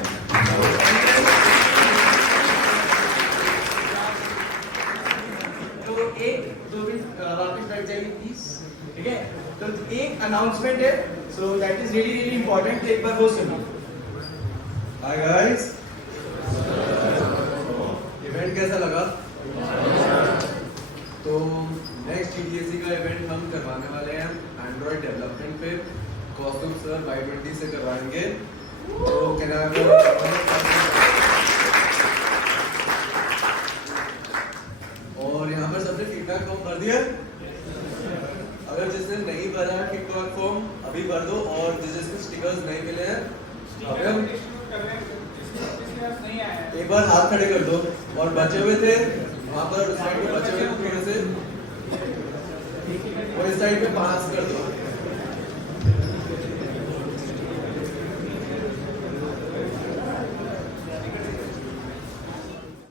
तो एक दो मिनट वापस बैठ जाइए प्लीज, ठीक है। तो एक अनाउंसमेंट है, so that is really really important, एक बार वो सुनो। हाय गाइस, इवेंट कैसा लगा? तो नेक्स्ट GDSC का इवेंट हम करवाने वाले हैं एंड्रॉइड डेवलपमेंट पे, कौस्तुभ सर Y20 से करवाएंगे। तो और यहाँ पर सबने फीडबैक फॉर्म भर दिया? अगर जिसने नहीं भरा है फीडबैक फॉर्म अभी भर दो, और जिसके स्टिकर्स नहीं मिले हैं अभी हम एक बार हाथ खड़े कर दो, और बचे हुए थे वहाँ पर उस साइड पे बचे हुए थोड़े से, और इस साइड पे पास कर दो।